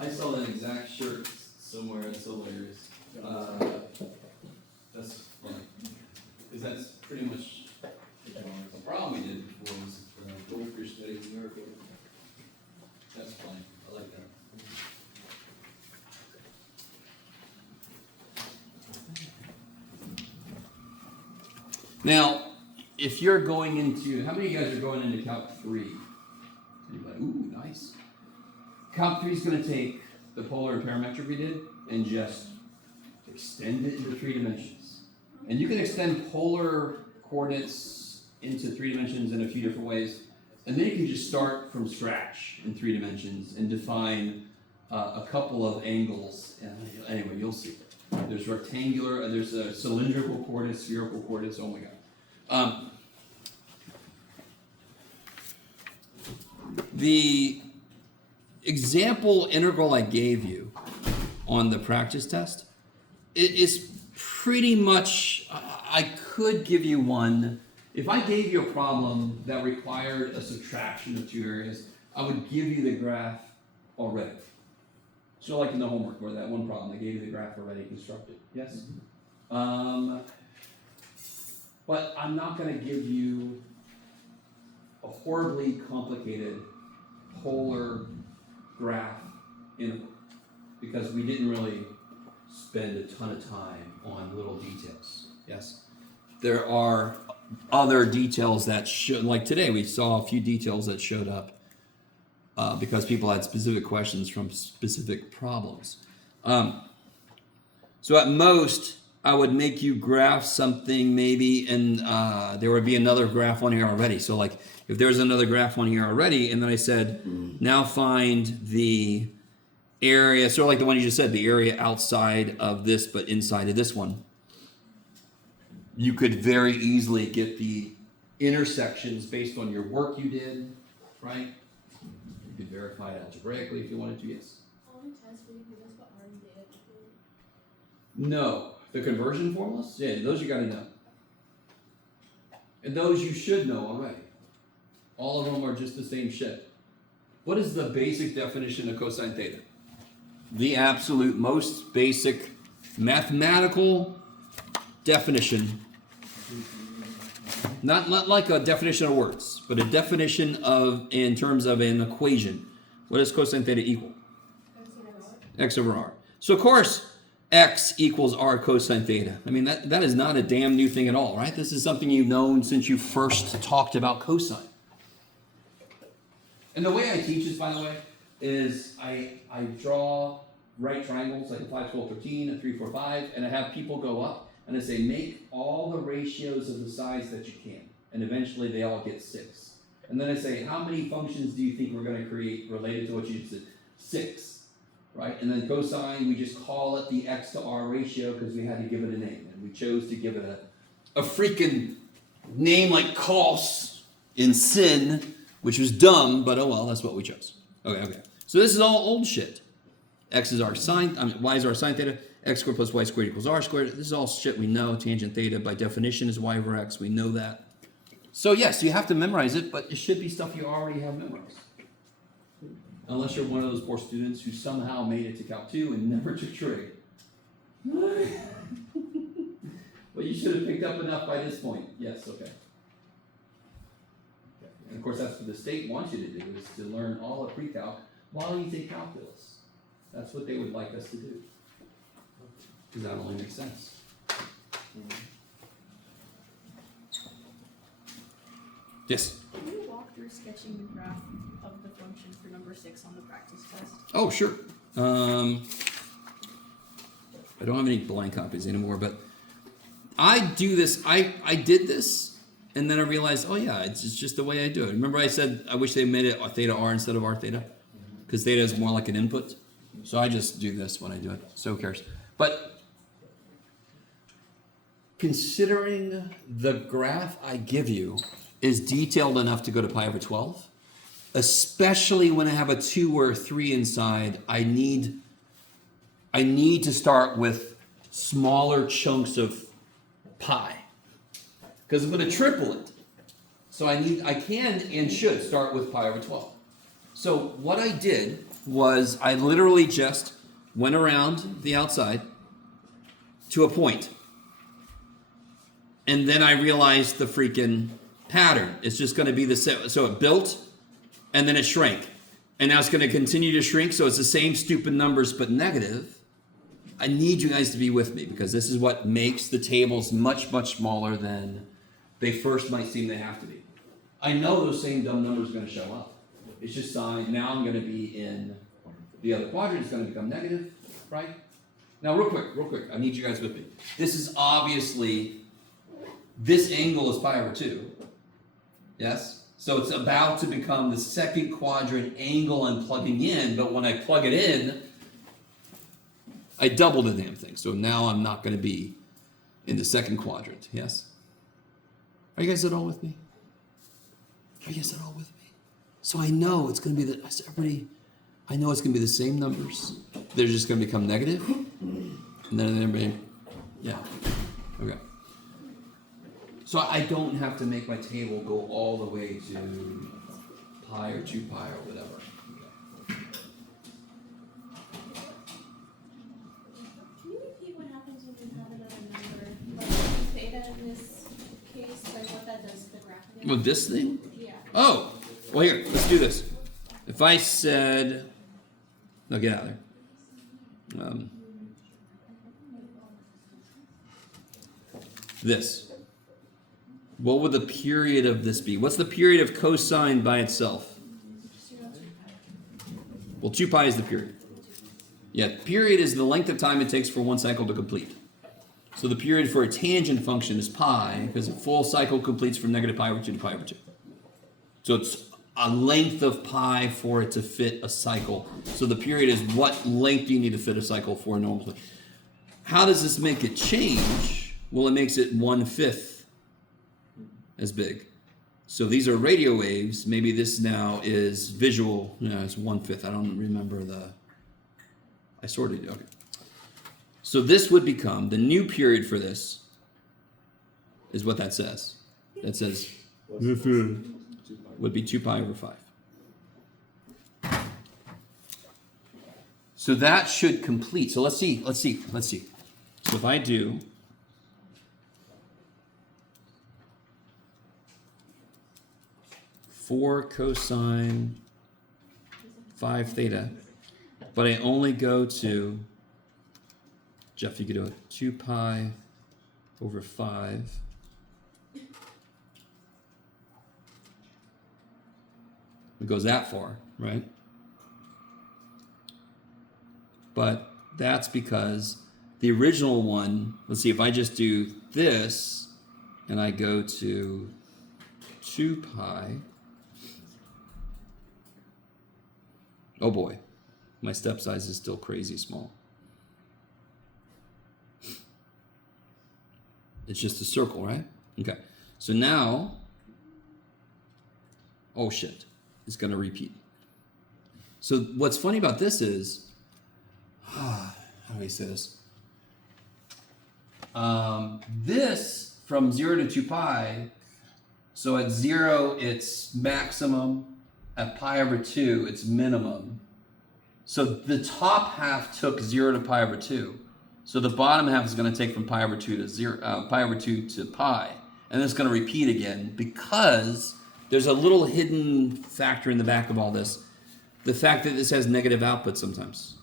I saw that exact shirt somewhere. It's hilarious. That's funny. Because that's pretty much the problem we did before was goldfish study in New York. That's funny. I like that. Now, if you're going into, how many of you guys are going into Calc 3? Anybody? Ooh, nice. Calc 3 is going to take the polar and parametric we did and just extend it into 3 dimensions. And you can extend polar coordinates into 3 dimensions in a few different ways. And then you can just start from scratch in 3 dimensions and define a couple of angles. Anyway, you'll see. There's rectangular, there's cylindrical coordinates, spherical coordinates. Oh my God. The example integral I gave you on the practice test, it is pretty much, I could give you one. If I gave you a problem that required a subtraction of 2 areas, I would give you the graph already. So like in the homework where that one problem, I gave you the graph already constructed. Yes? But I'm not going to give you a horribly complicated polar graph integral because we didn't really spend a ton of time on little details. Yes? There are other details that should, like today we saw a few details that showed up because people had specific questions from specific problems. So at most, I would make you graph something maybe, and there would be another graph on here already. So like if there's another graph on here already, and then I said, now find the area, sort of like the one you just said, the area outside of this but inside of this one. You could very easily get the intersections based on your work you did, right? You could verify it algebraically if you wanted to, yes. All the tests where you give us what arm data equal. No. The conversion formulas? Yeah, those you gotta know. And those you should know already. All of them are just the same shit. What is the basic definition of cosine theta? The absolute most basic mathematical definition. Not like a definition of words, but a definition of, in terms of an equation. What does cosine theta equal? X over r. So of course, x equals r cosine theta. I mean, that is not a damn new thing at all, right? This is something you've known since you first talked about cosine. And the way I teach this, by the way, is I draw right triangles, like a 5, 12, 13, a 3, 4, 5, and I have people go up, and I say, make all the ratios of the size that you can. And eventually they all get 6. And then I say, how many functions do you think we're going to create related to what you just said? 6. Right? And then cosine, we just call it the x to r ratio because we had to give it a name. And we chose to give it a freaking name like cos in sin, which was dumb, but oh well, that's what we chose. Okay. So this is all old shit. X is our sine, y is our sine theta, x squared plus y squared equals r squared. This is all shit we know. Tangent theta by definition is y over x. We know that. So yes, you have to memorize it, but it should be stuff you already have memorized. Unless you're one of those poor students who somehow made it to Calc 2 and never took trig. But you should have picked up enough by this point. Yes, okay. And of course, that's what the state wants you to do, is to learn all of pre-calc while you take calculus. That's what they would like us to do. Because that only makes sense. Yes? Can you walk through sketching the graph of the function for number 6 on the practice test? Oh, sure. I don't have any blank copies anymore, but I do this. I did this, and then I realized, oh yeah, it's just the way I do it. Remember I said I wish they made it theta r instead of r theta? Because theta is more like an input. So I just do this when I do it. So who cares? But considering the graph I give you is detailed enough to go to pi over 12, especially when I have a 2 or a 3 inside, I need to start with smaller chunks of pi, because I'm going to triple it. So I can and should start with pi over 12. So what I did was I literally just went around the outside to a point. And then I realized the freaking pattern. It's just going to be the same. So it built, and then it shrank. And now it's going to continue to shrink, so it's the same stupid numbers but negative. I need you guys to be with me, because this is what makes the tables much, much smaller than they first might seem they have to be. I know those same dumb numbers are going to show up. It's just now I'm going to be in the other quadrant. It's going to become negative, right? Now, real quick, I need you guys with me. This is obviously, this angle is pi over 2. Yes? So it's about to become the second quadrant angle I'm plugging in, but when I plug it in, I double the damn thing. So now I'm not going to be in the second quadrant. Yes? Are you guys at all with me? Are you guys at all with me? So I know it's going to be I know it's going to be the same numbers. They're just going to become negative. And then everybody, yeah. Okay. So I don't have to make my table go all the way to pi or 2 pi or whatever. Can you repeat what happens when you have another number? Like theta in this case, like what that does to the graph again? Well, this thing? Yeah. Oh, well here, let's do this. If I said, no, get out of there. This. What would the period of this be? What's the period of cosine by itself? Well, 2 pi is the period. Yeah, period is the length of time it takes for one cycle to complete. So the period for a tangent function is pi, because a full cycle completes from negative pi over 2 to pi over 2. So it's a length of pi for it to fit a cycle. So the period is what length do you need to fit a cycle for a normal. How does this make it change? Well, it makes it 1/5 as big. So these are radio waves. Maybe this now is visual. No, it's 1/5. I don't remember I sort of do. Okay. So this would become, the new period for this is what that says. That says, would be 2 pi over 5. So that should complete. So let's see. So if I do 4 cosine 5 theta, but I only go to, Jeff, you could do it, 2 pi over 5. It goes that far, right? But that's because the original one, let's see, if I just do this and I go to 2 pi, oh boy, my step size is still crazy small. It's just a circle, right? Okay, so now, oh shit, it's gonna repeat. So what's funny about this is, how do I say this? This from 0 to 2 pi, so at 0 it's maximum, at pi over 2 it's minimum. So the top half took 0 to pi over 2. So the bottom half is going to take from pi over 2 to 0, pi over 2 to pi. And then it's going to repeat again because there's a little hidden factor in the back of all this. The fact that this has negative output sometimes.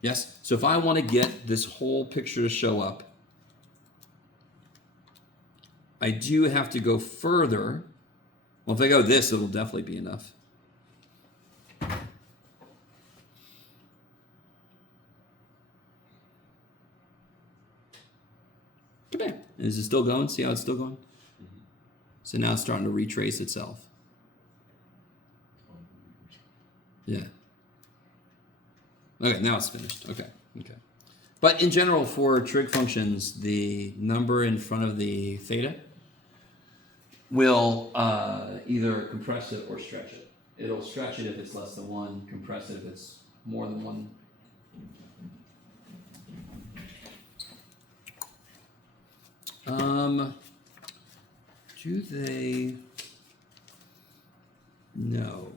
Yes? So if I want to get this whole picture to show up, I do have to go further. Well, if I go this, it'll definitely be enough. Come here. Is it still going? See how it's still going? So now it's starting to retrace itself. Yeah. Okay, now it's finished. Okay. But in general, for trig functions, the number in front of the theta will either compress it or stretch it. It'll stretch it if it's less than 1, compress it if it's more than 1. Do they? No.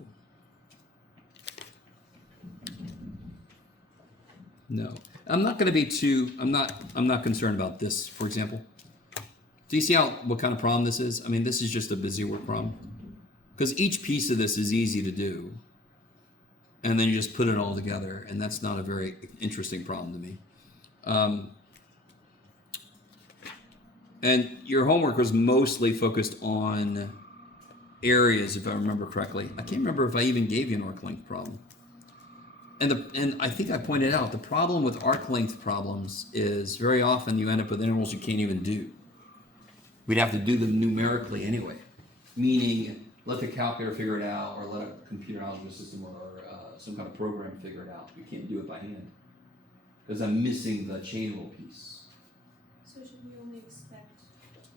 I'm not going to be too. I'm not concerned about this. For example, do you see what kind of problem this is? I mean, this is just a Bezier problem because each piece of this is easy to do, and then you just put it all together, and that's not a very interesting problem to me. And your homework was mostly focused on areas, if I remember correctly. I can't remember if I even gave you an arc length problem. And I think I pointed out the problem with arc length problems is very often you end up with intervals you can't even do. We'd have to do them numerically anyway, meaning let the calculator figure it out, or let a computer algebra system or some kind of program figure it out. We can't do it by hand because I'm missing the chain rule piece. So should we only expect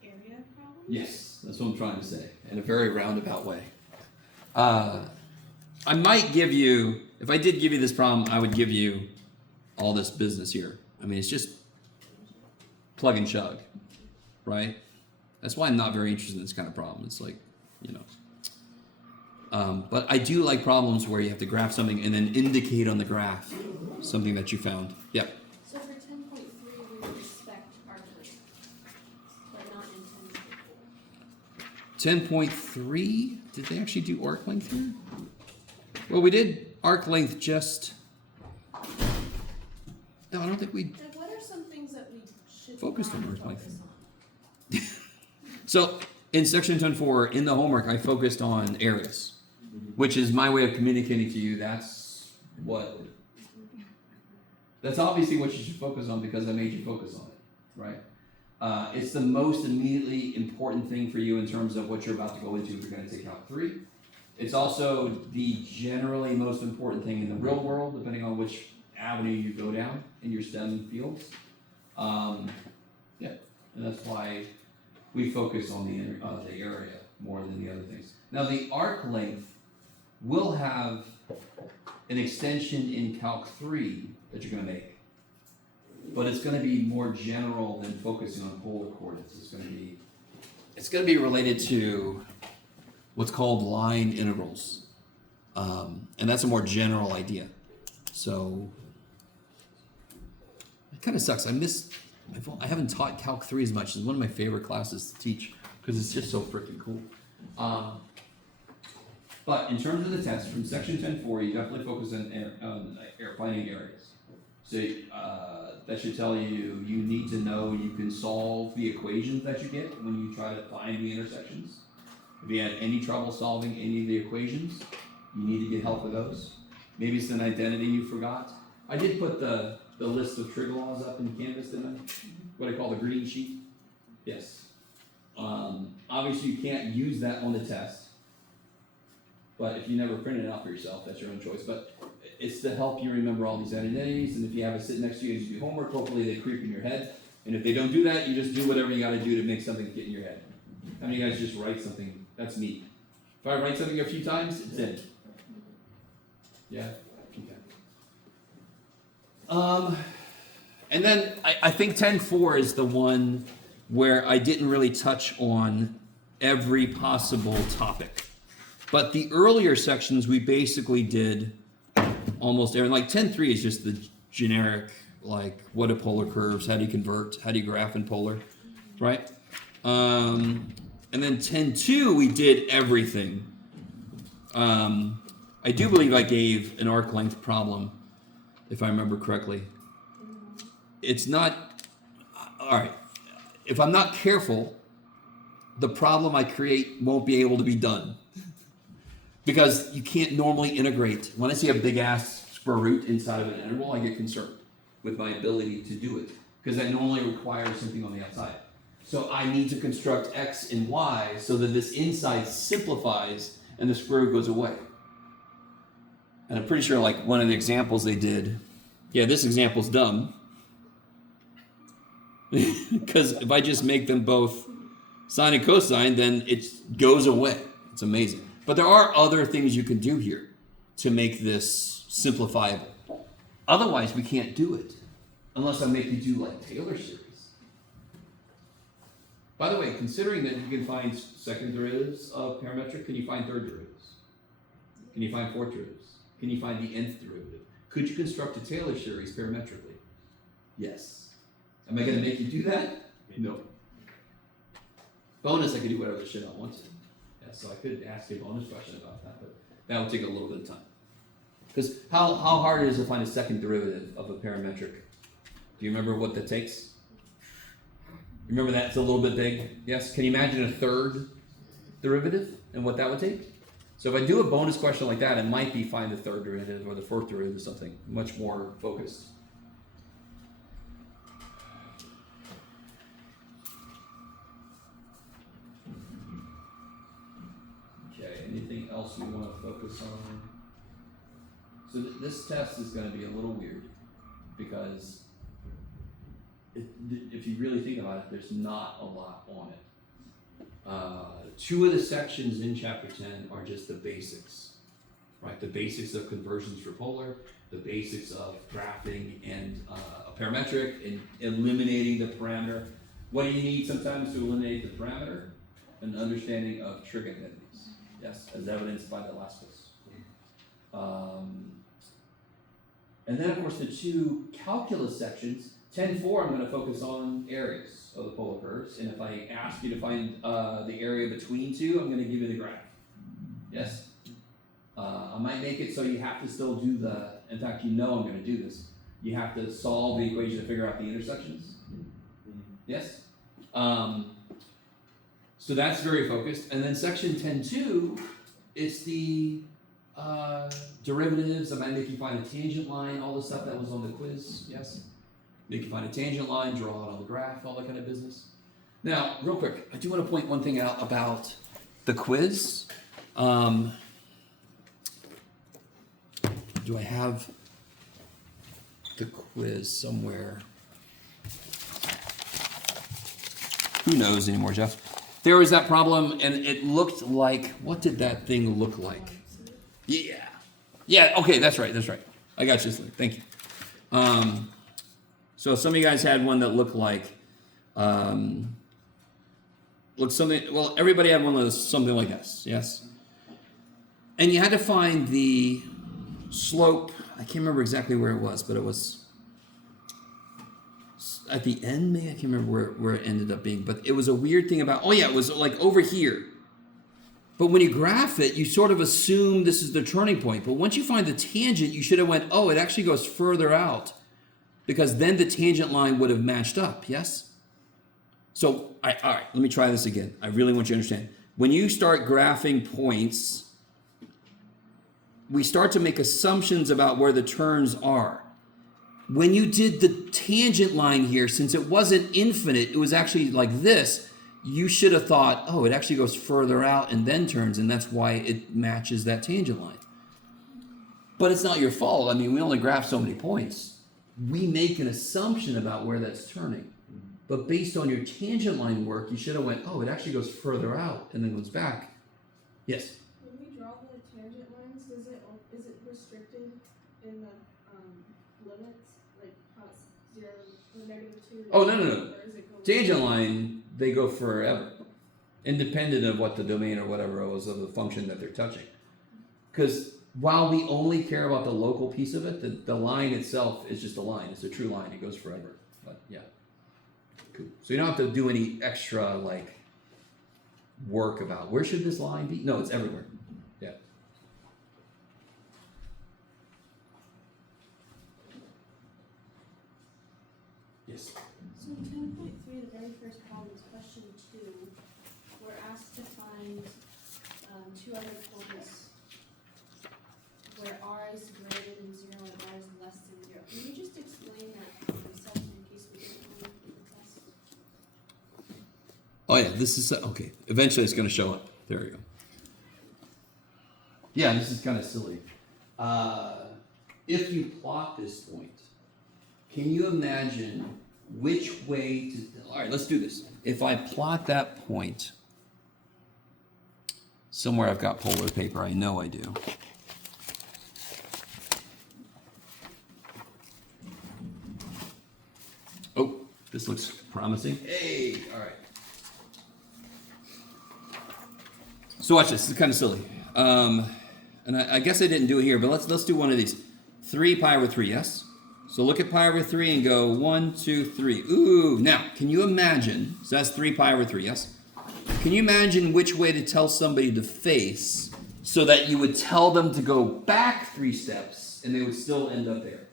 area problems? Yes, that's what I'm trying to say in a very roundabout way. I might give you, if I did give you this problem, I would give you all this business here. I mean, it's just plug and chug, right? That's why I'm not very interested in this kind of problem. It's like, but I do like problems where you have to graph something and then indicate on the graph something that you found. Yep. So for 10.3, we would expect arc length, but not in 10.4. 10.3, did they actually do arc length here? Well, we did arc length just, no, I don't think we Like, what are some things that we should focused on not arc length. focus on? So in section 10.4, in the homework, I focused on areas, which is my way of communicating to you. That's obviously what you should focus on because I made you focus on it, right? It's the most immediately important thing for you in terms of what you're about to go into if you're going to take Calc 3. It's also the generally most important thing in the real world, depending on which avenue you go down in your STEM fields. Yeah, and that's why we focus on the area more than the other things. Now, the arc length will have an extension in Calc 3 that you're going to make, but it's going to be more general than focusing on polar coordinates. It's going to be related to what's called line integrals, and that's a more general idea. So it kind of sucks. I haven't taught Calc 3 as much. It's one of my favorite classes to teach because it's just so freaking cool. But in terms of the test, from section 10.4, you definitely focus on finding areas. So that should tell you you need to know you can solve the equations that you get when you try to find the intersections. If you had any trouble solving any of the equations, you need to get help with those. Maybe it's an identity you forgot. I did put the list of trig laws up in Canvas, didn't I? What I call the green sheet. Yes. Obviously, you can't use that on the test. But if you never printed it out for yourself, that's your own choice. But it's to help you remember all these identities. And if you have it sit next to you as you do homework, hopefully they creep in your head. And if they don't do that, you just do whatever you got to do to make something get in your head. How many of you guys just write something? That's neat. If I write something a few times, it's in. Yeah? Okay. And then I think 10.4 is the one where I didn't really touch on every possible topic. But the earlier sections, we basically did almost everything. Like 10.3 is just generic, like what are polar curves? How do you convert? How do you graph in polar? Right? And then 10.2, we did everything. I do believe I gave an arc length problem, if I remember correctly. It's not, all right, if I'm not careful, the problem I create won't be able to be done. Because you can't normally integrate. When I see a big ass square root inside of an integral, I get concerned with my ability to do it. Because that normally requires something on the outside. So I need to construct x and y so that this inside simplifies and the square root goes away. And I'm pretty sure like one of the examples they did, yeah, this example's dumb. Because if I just make them both sine and cosine, then it goes away. It's amazing. But there are other things you can do here to make this simplifiable. Otherwise, we can't do it. Unless I make you do like Taylor series. By the way, considering that you can find second derivatives of parametric, can you find third derivatives? Can you find fourth derivatives? Can you find the nth derivative? Could you construct a Taylor series parametrically? Yes. Am I going to make you do that? No. Bonus, I could do whatever shit I want to. Yeah, so I could ask a bonus question about that, but that would take a little bit of time. Because how hard it is to find a second derivative of a parametric? Do you remember what that takes? Remember that's a little bit big? Yes? Can you imagine a third derivative and what that would take? So if I do a bonus question like that, it might be find the third derivative or the fourth derivative or something much more focused. Okay, anything else we want to focus on? So this test is going to be a little weird because if you really think about it, there's not a lot on it. Two of the sections in chapter 10 are just the basics, right? The basics of conversions for polar, the basics of graphing and a parametric, and eliminating the parameter. What do you need sometimes to eliminate the parameter? An understanding of trig identities, yes, as evidenced by the last one. And then, of course, the two calculus sections. 10.4, I'm going to focus on areas of the polar curves, and if I ask you to find the area between two, I'm going to give you the graph. Yes? I might make it so you have to still do in fact, you know I'm going to do this. You have to solve the equation to figure out the intersections. Yes? So that's very focused. And then section 10.2, it's the derivatives. I might make you find a tangent line, all the stuff that was on the quiz. Yes? Make you find a tangent line, draw it on the graph, all that kind of business. Now, real quick, I do want to point one thing out about the quiz. Do I have the quiz somewhere? Who knows anymore, Jeff? There was that problem, and it looked like, what did that thing look like? Yeah. Yeah, okay, that's right. I got you, thank you. So some of you guys had one that looked like, everybody had one that was something like this, yes? And you had to find the slope, I can't remember exactly where it was, but it was at the end, maybe, I can't remember where it ended up being, but it was a weird thing about, it was like over here. But when you graph it, you sort of assume this is the turning point, but once you find the tangent, you should have went, it actually goes further out. Because then the tangent line would have matched up, yes? So, all right, let me try this again. I really want you to understand. When you start graphing points, we start to make assumptions about where the turns are. When you did the tangent line here, since it wasn't infinite, it was actually like this, you should have thought, it actually goes further out and then turns, and that's why it matches that tangent line. But it's not your fault. I mean, we only graph so many points. We make an assumption about where that's turning. But based on your tangent line work, you should have went, it actually goes further out and then goes back. Yes? When we draw the tangent lines, is it restricted in the limits? Like how it's 0 or -2? No. Or is it going Tangent line, they go forever. Independent of what the domain or whatever it was of the function that they're touching. Because while we only care about the local piece of it, the line itself is just a line. It's a true line. It goes forever. But yeah. Cool. So you don't have to do any extra like work about where should this line be? No, it's everywhere. Yeah. Yes. So 10.3, the very first problem is question 2. We're asked to find two other points where r is greater than 0 and r is less than 0. Can you just explain that yourself in case we didn't really do the test? Oh yeah, this is okay. Eventually, it's going to show up. There we go. Yeah, this is kind of silly. If you plot this point, can you imagine which way to? All right, let's do this. If I plot that point somewhere, I've got polar paper. I know I do. Oh, this looks promising. Hey, all right. So watch this. This is kind of silly. And I guess I didn't do it here, but let's do one of these. 3 pi over 3, yes? So look at pi over 3 and go 1, 2, 3. Ooh, now, can you imagine, so that's 3 pi over 3, yes? Can you imagine which way to tell somebody to face so that you would tell them to go back 3 steps and they would still end up there?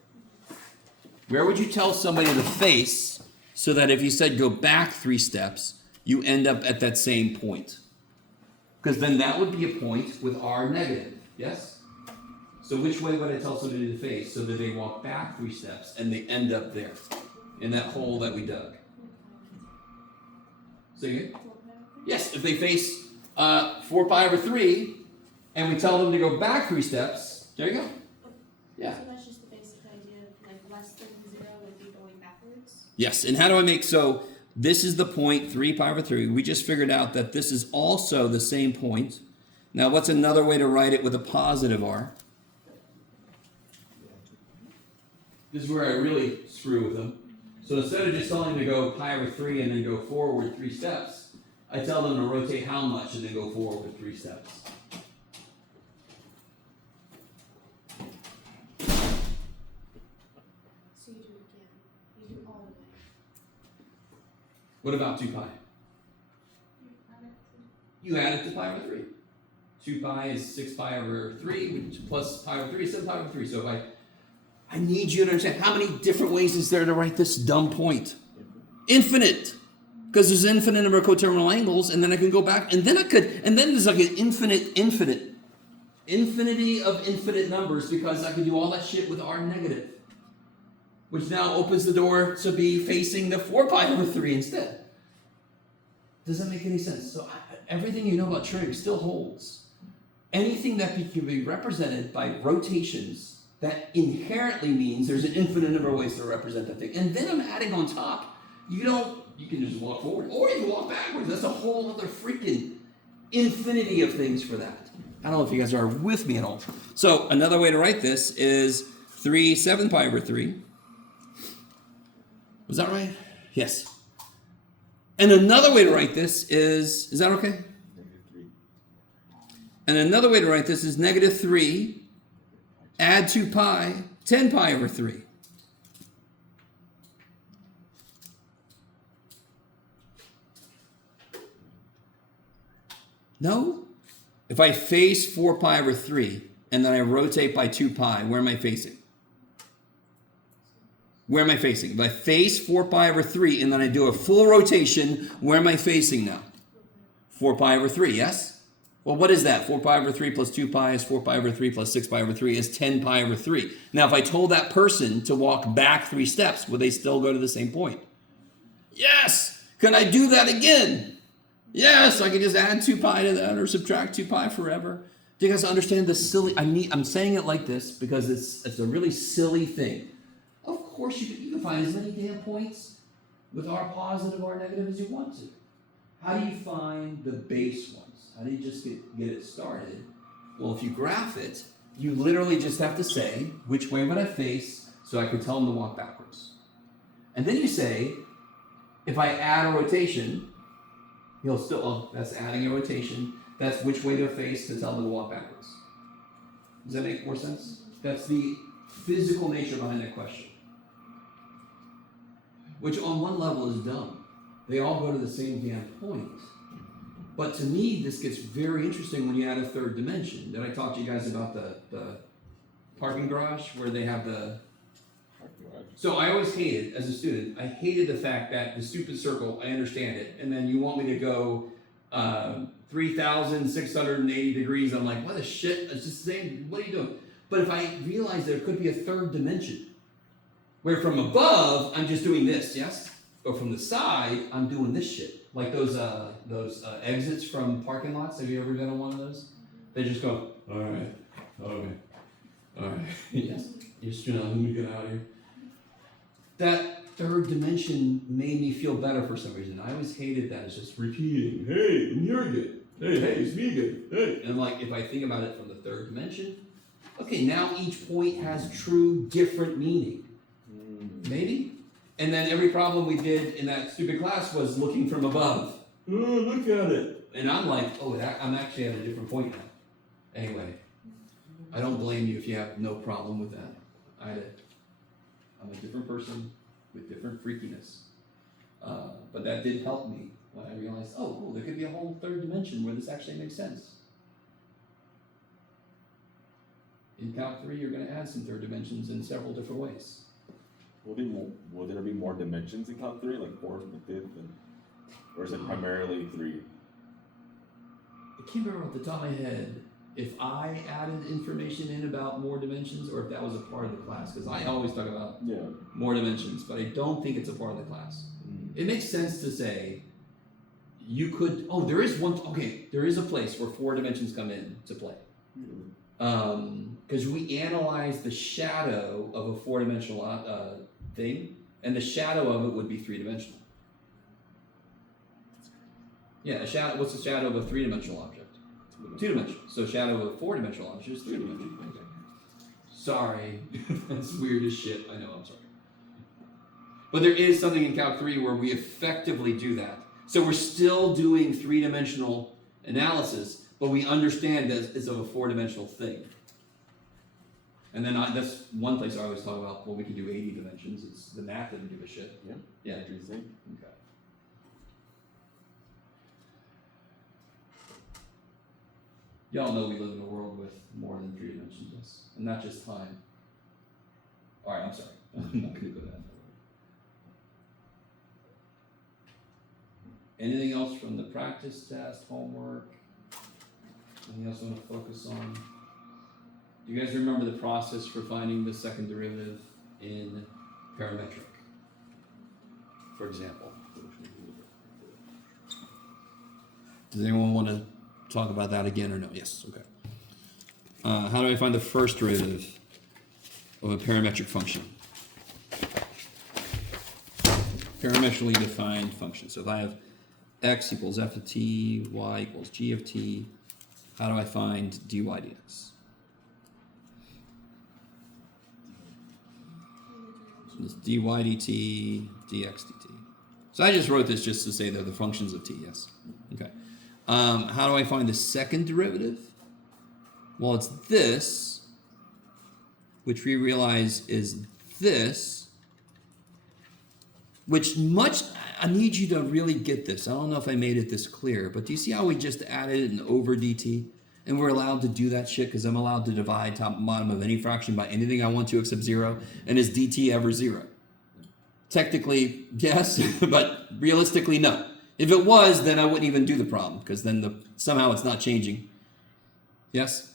Where would you tell somebody to face so that if you said go back 3 steps, you end up at that same point? Because then that would be a point with r negative, yes? So which way would I tell somebody to face so that they walk back 3 steps and they end up there, in that hole that we dug? Say again? Yes, if they face 4 pi over 3, and we tell them to go back 3 steps, there you go. Yeah. So that's just the basic idea of like less than 0 would be going backwards? Yes, and how do I make, so this is the point, 3 pi over 3. We just figured out that this is also the same point. Now, what's another way to write it with a positive r? This is where I really screw with them. So instead of just telling them to go pi over 3 and then go forward 3 steps, I tell them to rotate how much and then go forward 3 steps. So you do it again. You do all of it. What about 2 pi? You add it to pi over 3. 2 pi is 6 pi over 3, which plus pi over 3 is 7 pi over 3. So if I need you to understand, how many different ways is there to write this dumb point? Infinite. Because there's an infinite number of coterminal angles, and then I can go back, and then there's like an infinity of infinite numbers, because I can do all that shit with r negative. Which now opens the door to be facing the 4 pi over 3 instead. Does that make any sense? So everything you know about trig still holds. Anything that can be represented by rotations, that inherently means there's an infinite number of ways to represent that thing. And then I'm adding on top, you can just walk forward, or you can walk backwards. That's a whole other freaking infinity of things for that. I don't know if you guys are with me at all. So another way to write this is 7 pi over 3. Was that right? Yes. And another way to write this is that okay? -3. And another way to write this is -3, add 2 pi, 10 pi over 3. No? If I face 4 pi over 3, and then I rotate by 2 pi, where am I facing? Where am I facing? If I face 4 pi over 3, and then I do a full rotation, where am I facing now? 4 pi over 3, yes? Well, what is that? 4 pi over 3 plus 2 pi is 4 pi over 3 plus 6 pi over 3 is 10 pi over 3. Now, if I told that person to walk back 3 steps, would they still go to the same point? Yes! Can I do that again? Yes, I can just add 2 pi to that or subtract 2 pi forever. Do you guys understand this silly? I'm saying it like this because it's a really silly thing. Of course, you can find as many damn points with r positive, r negative as you want to. How do you find the base ones? How do you just get it started? Well, if you graph it, you literally just have to say, which way would I face so I could tell them to walk backwards? And then you say, if I add a rotation, that's adding a rotation. That's which way to face to tell them to walk backwards. Does that make more sense? That's the physical nature behind that question. Which on one level is dumb. They all go to the same damn point. But to me, this gets very interesting when you add a third dimension. Did I talk to you guys about the parking garage where they have the... So I always hated, as a student, I hated the fact that the stupid circle, I understand it, and then you want me to go 3,680 degrees. I'm like, what the shit? It's just the same. What are you doing? But if I realize there could be a third dimension, where from above, I'm just doing this, yes? But from the side, I'm doing this shit. Like those exits from parking lots. Have you ever been on one of those? They just go, all right, okay, all right, yes, just, let me get out of here. That third dimension made me feel better for some reason. I always hated that. It's just repeating, hey, I'm here again. Hey, it's me again. Hey. And I'm like, if I think about it from the third dimension, okay, now each point has true different meaning. Maybe? And then every problem we did in that stupid class was looking from above. Oh, look at it. And I'm like, oh, I'm actually at a different point now. Anyway, I don't blame you if you have no problem with that. I'm a different person with different freakiness. But that did help me when I realized, oh, cool, there could be a whole third dimension where this actually makes sense. In Calc 3, you're going to add some third dimensions in several different ways. Will there be more dimensions in Calc 3, like 4th and 5th, or is it primarily 3? I can't remember off the top of my head if I added information in about more dimensions or if that was a part of the class, because I always talk about more dimensions, but I don't think it's a part of the class. It makes sense to say you could, there is a place where 4 dimensions come in to play. Because we analyze the shadow of a 4-dimensional thing, and the shadow of it would be 3-dimensional. Yeah, what's the shadow of a 3-dimensional object? 2-dimensional. So shadow of a 4-dimensional object is 3-dimensional. Okay. Sorry, that's weird as shit. I know, I'm sorry. But there is something in Calc 3 where we effectively do that. So we're still doing 3-dimensional analysis, but we understand that it's of a 4-dimensional thing. And then that's one place I always talk about, well, we can do 80 dimensions. It's the math doesn't give a shit. Yeah. Interesting. Okay. Y'all know we live in a world with more than 3 dimensions, yes? And not just time. Alright, I'm sorry. I'm not gonna go that far. Anything else from the practice test, homework? Anything else you want to focus on? Do you guys remember the process for finding the second derivative in parametric, for example? Does anyone want to talk about that again or no? Yes, okay. How do I find the first derivative of a parametric function? Parametrically defined function. So if I have x equals f of t, y equals g of t, how do I find dy dx? So it's dy dt, dx dt. So I just wrote this just to say they're the functions of t, yes? Okay. How do I find the second derivative? Well, it's this, which we realize is this, which I need you to really get this. I don't know if I made it this clear, but do you see how we just added an over dt? And we're allowed to do that shit because I'm allowed to divide top and bottom of any fraction by anything I want to except 0. And is dt ever 0? Technically, yes, but realistically, no. If it was, then I wouldn't even do the problem because then somehow it's not changing. Yes?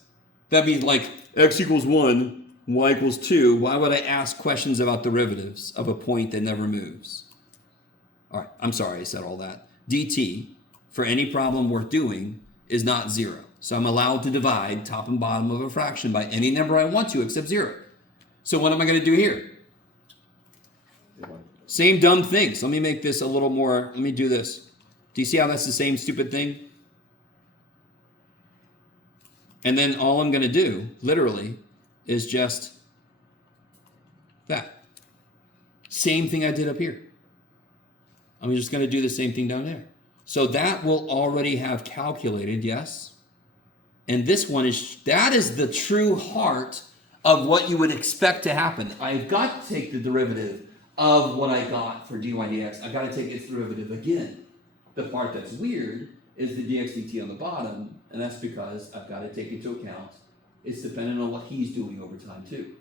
That'd be like x equals 1, y equals 2. Why would I ask questions about derivatives of a point that never moves? All right, I'm sorry I said all that. dt, for any problem worth doing, is not 0. So I'm allowed to divide top and bottom of a fraction by any number I want to except 0. So what am I going to do here? Same dumb thing. So let me make this a little more, let me do this. Do you see how that's the same stupid thing? And then all I'm going to do, literally, is just that. Same thing I did up here. I'm just going to do the same thing down there. So that will already have calculated, yes? And this one that is the true heart of what you would expect to happen. I've got to take the derivative of what I got for dy dx. I've got to take its derivative again. The part that's weird is the dx dt on the bottom, and that's because I've got to take into account it's dependent on what he's doing over time too.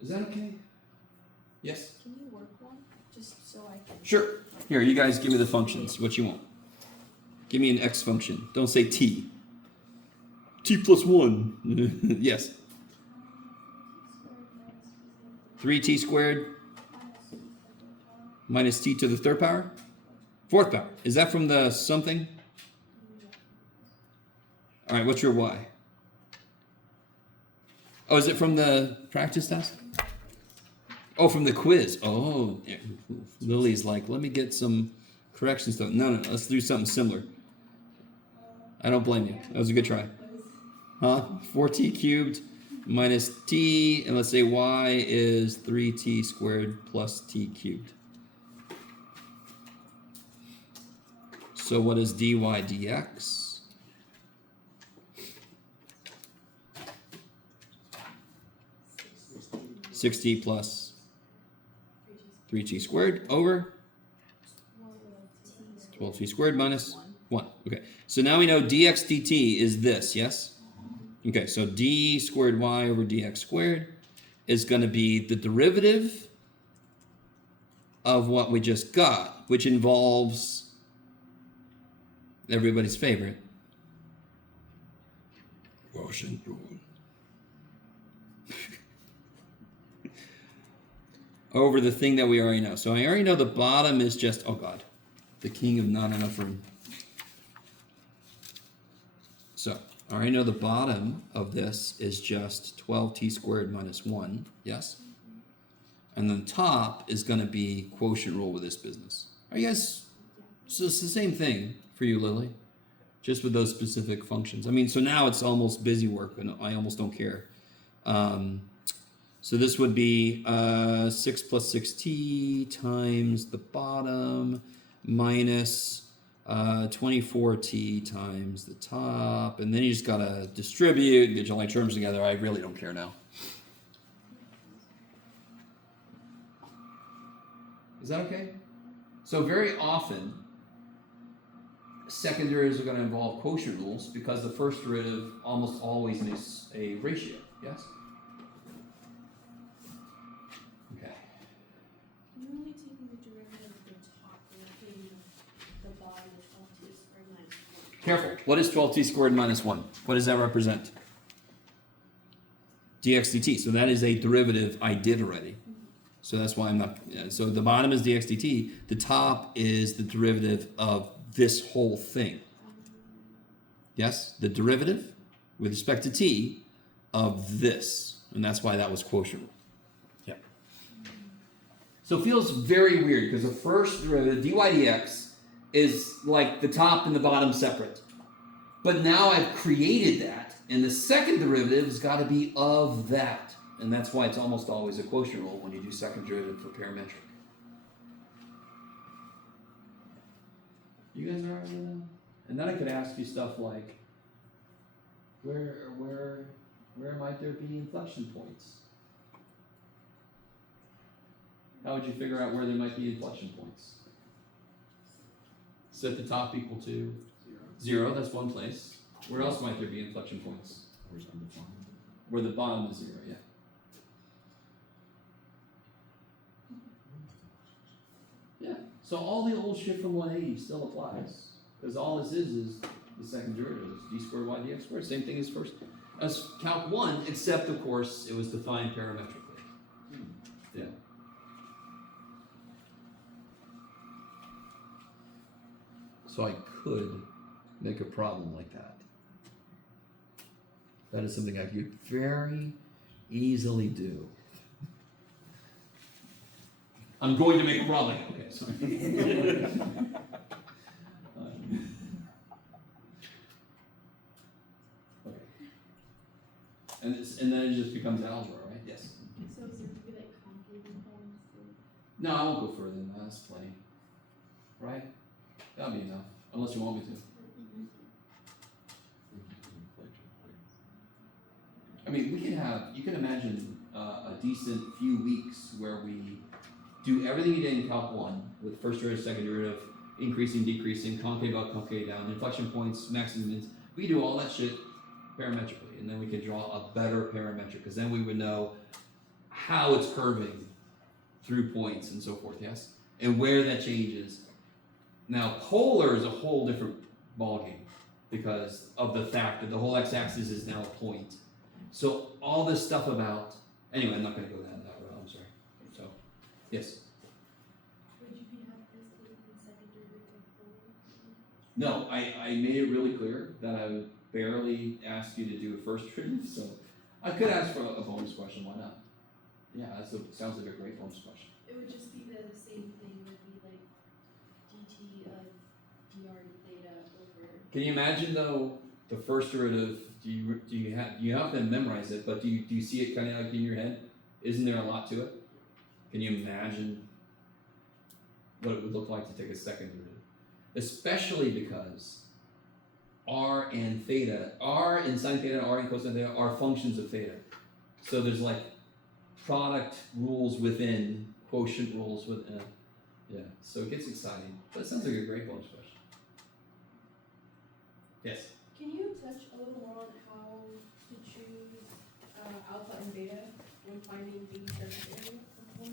Is that okay? Yes? Can you work one? Just so I can. Sure. Here, you guys give me the functions, what you want. Give me an x function. Don't say t. T plus 1. Yes. 3t squared minus t to the third power? Fourth power. Is that from the something? All right, what's your y? Oh, is it from the practice test? Oh, from the quiz. Oh, yeah. Lily's like, let me get some correction stuff. No, let's do something similar. I don't blame you. That was a good try. Huh? 4t cubed minus t, and let's say y is 3t squared plus t cubed. So what is dy dx? Six t plus 3t squared over 12t squared minus 1. Okay, so now we know dx dt is this, yes? Okay, so d squared y over dx squared is going to be the derivative of what we just got, which involves everybody's favorite, Washington. Over the thing that we already know. So I already know the bottom is just, oh God, the king of not enough room. So I already know the bottom of this is just 12t squared minus 1, yes? And then the top is going to be quotient rule with this business. Are you guys, so it's the same thing for you, Lily, just with those specific functions. I mean, so now it's almost busy work, and I almost don't care. So this would be 6 plus 6t times the bottom minus 24t times the top. And then you just got to distribute, get your like terms together. I really don't care now. Is that okay? So very often, second derivatives are going to involve quotient rules because the first derivative almost always makes a ratio, yes? Okay. You're only taking the derivative of the top, and not taking the bottom of 12t squared minus 1. Careful. What is 12t squared minus 1? What does that represent? dx dt. So that is a derivative I did already. So that's why I'm not... So the bottom is dx dt. The top is the derivative of this whole thing. Yes? The derivative with respect to t of this. And that's why that was quotient rule. Yeah. So it feels very weird because the first derivative, dy dx, is like the top and the bottom separate. But now I've created that, and the second derivative has got to be of that. And that's why it's almost always a quotient rule when you do second derivative for parametric. You guys are already know? And then I could ask you stuff like, where might there be inflection points? How would you figure out where there might be inflection points? Set the top equal to 0, that's one place. Where else might there be inflection points? Where's undefined? Where the bottom is 0, yeah. Yeah, so all the old shit from 180 still applies. Because all this is the second derivative. It's d squared y dx squared, same thing as first. As Calc 1, except of course it was defined parametrically. Yeah. So I could make a problem like that. That is something I could very easily do. I'm going to make a problem. Okay, sorry. Okay. And then it just becomes algebra, right? Yes. So is there gonna be like complicated problems? No, I won't go further than that. That's plenty. Right? That'll be enough. Unless you want me to. I mean, you can imagine a decent few weeks where we do everything you did in Calc 1 with first derivative, second derivative, increasing, decreasing, concave up, concave down, inflection points, maximum mins. We do all that shit parametrically, and then we can draw a better parametric, because then we would know how it's curving through points and so forth, yes? And where that changes. Now, polar is a whole different ballgame because of the fact that the whole x-axis is now a point. So all this stuff about, anyway, I'm not going to go down that road, I'm sorry. So, yes? Would you be have this in second derivative polar? No, I made it really clear that I would barely ask you to do a first derivative, so I could ask for a bonus question, why not? Yeah, sounds like a great bonus question. It would just be the same thing, it would be like dt of dr theta over. Can you imagine though the first derivative? Do you have to memorize it? But do you see it kind of like in your head? Isn't there a lot to it? Can you imagine what it would look like to take a second derivative? Especially because r and theta, r and sine theta, r and cosine theta are functions of theta. So there's like product rules within, quotient rules within. Yeah, so it gets exciting. But it sounds like a great bonus question. Yes. Can you touch a little more on how to choose alpha and beta when finding the surface area of one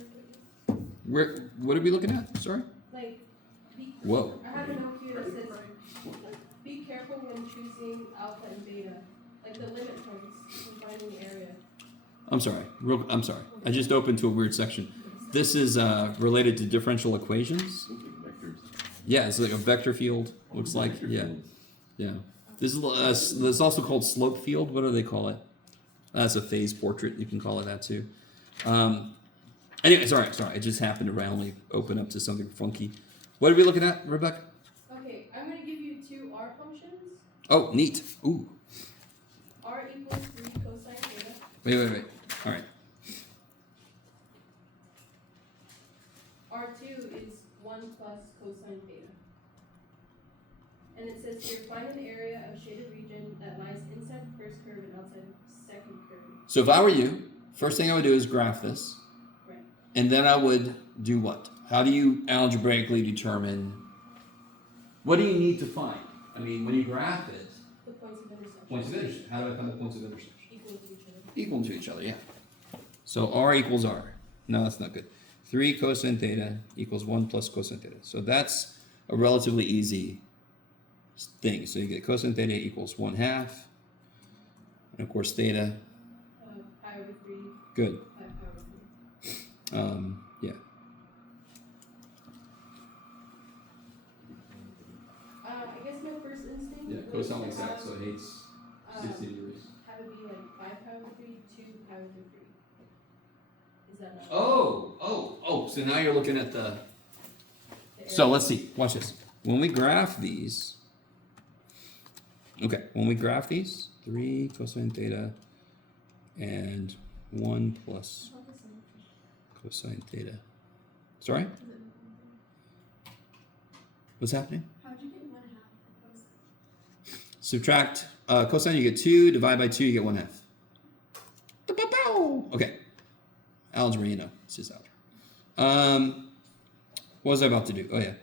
or two? What are we looking at? Sorry? Like, Whoa. I have a note here that says, be careful when choosing alpha and beta, like the limit points when finding the area. I'm sorry. I'm sorry. I just opened to a weird section. This is related to differential equations. Vectors. Yeah, it's like a vector field. Looks like, Vector yeah. field. Yeah. This is also called slope field. What do they call it? That's a phase portrait. You can call it that too. Anyway, sorry. It just happened to randomly open up to something funky. What are we looking at, Rebecca? Okay, I'm going to give you two r functions. Oh, neat. Ooh. R equals 3 cosine theta. Wait. All right. R2 is 1 plus cosine theta. And it says here, find an area of shaded region that lies inside the first curve and outside the second curve. So if I were you, first thing I would do is graph this. Right. And then I would do what? How do you algebraically determine, what do you need to find? I mean, when you graph it, The points of intersection. points of intersection. How do I find the points of intersection? Equal to each other. Equal to each other, yeah. So r equals r. No, that's not good. 3 cosine theta equals 1 plus cosine theta. So that's a relatively easy thing. So you get cosine theta equals 1/2. And of course theta, Pi over 3, good. pi over 3. Yeah. I guess my first instinct Yeah, was cosine to likes that, have, so it hates 60 degrees. have it be like 5 pi over 3, 2 pi over 3. Is that not? Oh, so now you're looking at the, the so area? let's see, watch this. When we graph these, 3 cosine theta and 1 plus cosine theta. Sorry? What's happening? How'd you get 1/2 for cosine? Subtract cosine, you get 2, divide by 2, you get 1/2. Okay. Algebra, you know, it's just algebra. What was I about to do? Oh, yeah.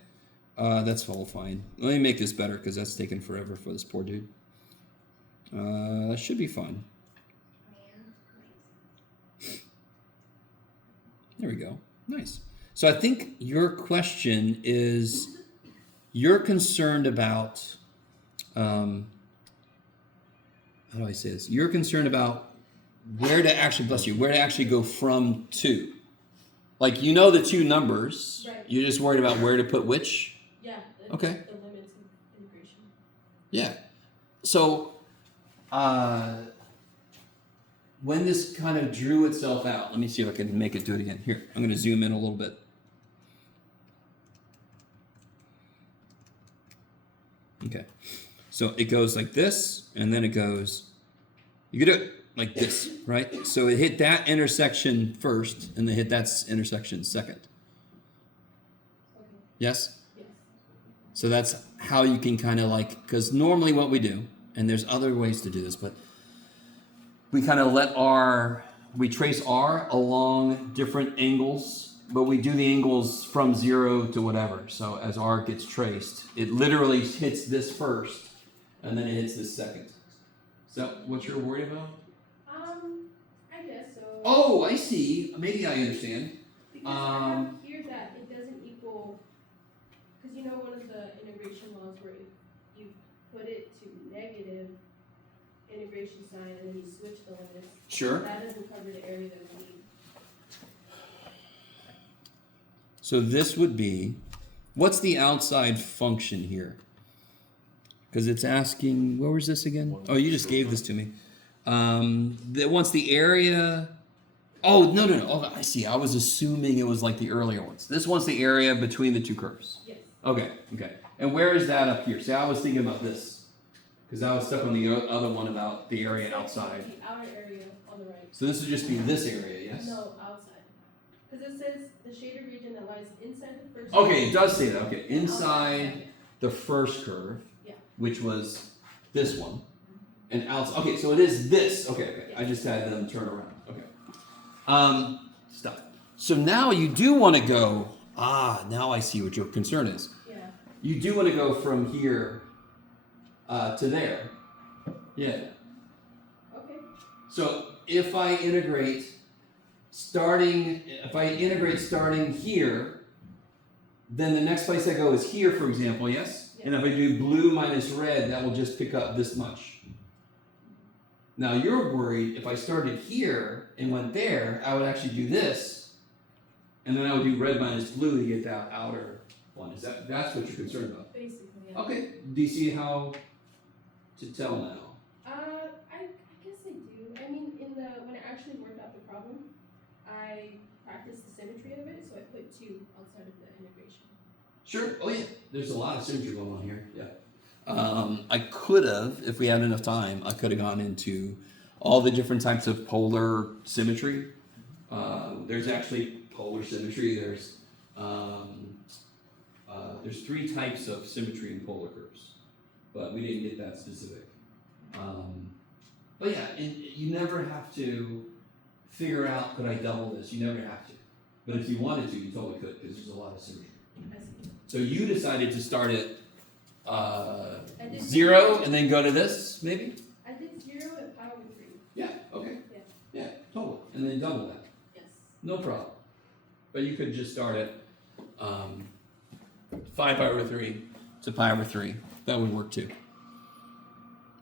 That's all fine. Let me make this better because that's taking forever for this poor dude. Should be fun. There we go. Nice. So I think your question is, you're concerned about, how do I say this? You're concerned about where to actually, bless you, where to actually go from to. Like, you know the two numbers. Right. You're just worried about where to put which. Yeah. Okay. The limits of integration. Yeah. So, when this kind of drew itself out, let me see if I can make it do it again. Here, I'm going to zoom in a little bit. Okay. So it goes like this, and then it goes, you could do it like this, right? So it hit that intersection first, and then hit that intersection second. Okay. Yes? Yes. So that's how you can kind of like, because normally what we do, and there's other ways to do this, but we kind of we trace R along different angles, but we do the angles from 0 to whatever. So as R gets traced, it literally hits this first, and then it hits this second. Is that what you're worried about? I guess so. Oh, I see. Maybe I understand. Because I have here that it doesn't equal, because you know one of the integration laws where if you put it to negative integration sign and then you switch the limits, Sure. that doesn't cover the area that we need. So this would be, what's the outside function here? Because it's asking, where was this again? Oh, you just gave this to me. Once the area, oh, no. Oh, I see. I was assuming it was like the earlier ones. This one's the area between the two curves. Yes. Okay. And where is that up here? See, I was thinking about this. Because I was stuck on the other one about the area outside. The outer area on the right. So this would just be this area, yes? No, outside. Because it says the shaded region that lies inside the first. Okay, it does say that. Okay, and inside outside the first curve, Yeah. which was this one, and outside. Okay, so it is this. Okay. I just had them turn around. Okay. Stop. So now you do want to go. Now I see what your concern is. Yeah. You do want to go from here to there. Yeah. Okay. So if I integrate starting here, then the next place I go is here, for example, yes? And if I do blue minus red, that will just pick up this much. Now you're worried if I started here and went there, I would actually do this, and then I would do red minus blue to get that outer one. That's what you're concerned about? Basically, yeah. Okay. Do you see how to tell now? I guess I do. I mean, when I actually worked out the problem, I practiced the symmetry of it, so I put 2 outside of the integration. Sure. Oh yeah. There's a lot of symmetry going on here. Yeah. I could have, if we had enough time, I could have gone into all the different types of polar symmetry. There's actually polar symmetry. There's 3 types of symmetry in polar curves, but we didn't get that specific. But yeah, and you never have to figure out, could I double this? You never have to. But if you wanted to, you totally could, because there's a lot of symmetry. I see. So you decided to start at I did 0 and then go to this, maybe? I did 0 at pi over 3. Yeah, okay. Yeah. Yeah, totally. And then double that. Yes. No problem. But you could just start at 5 pi over 3 to pi over 3. That would work too.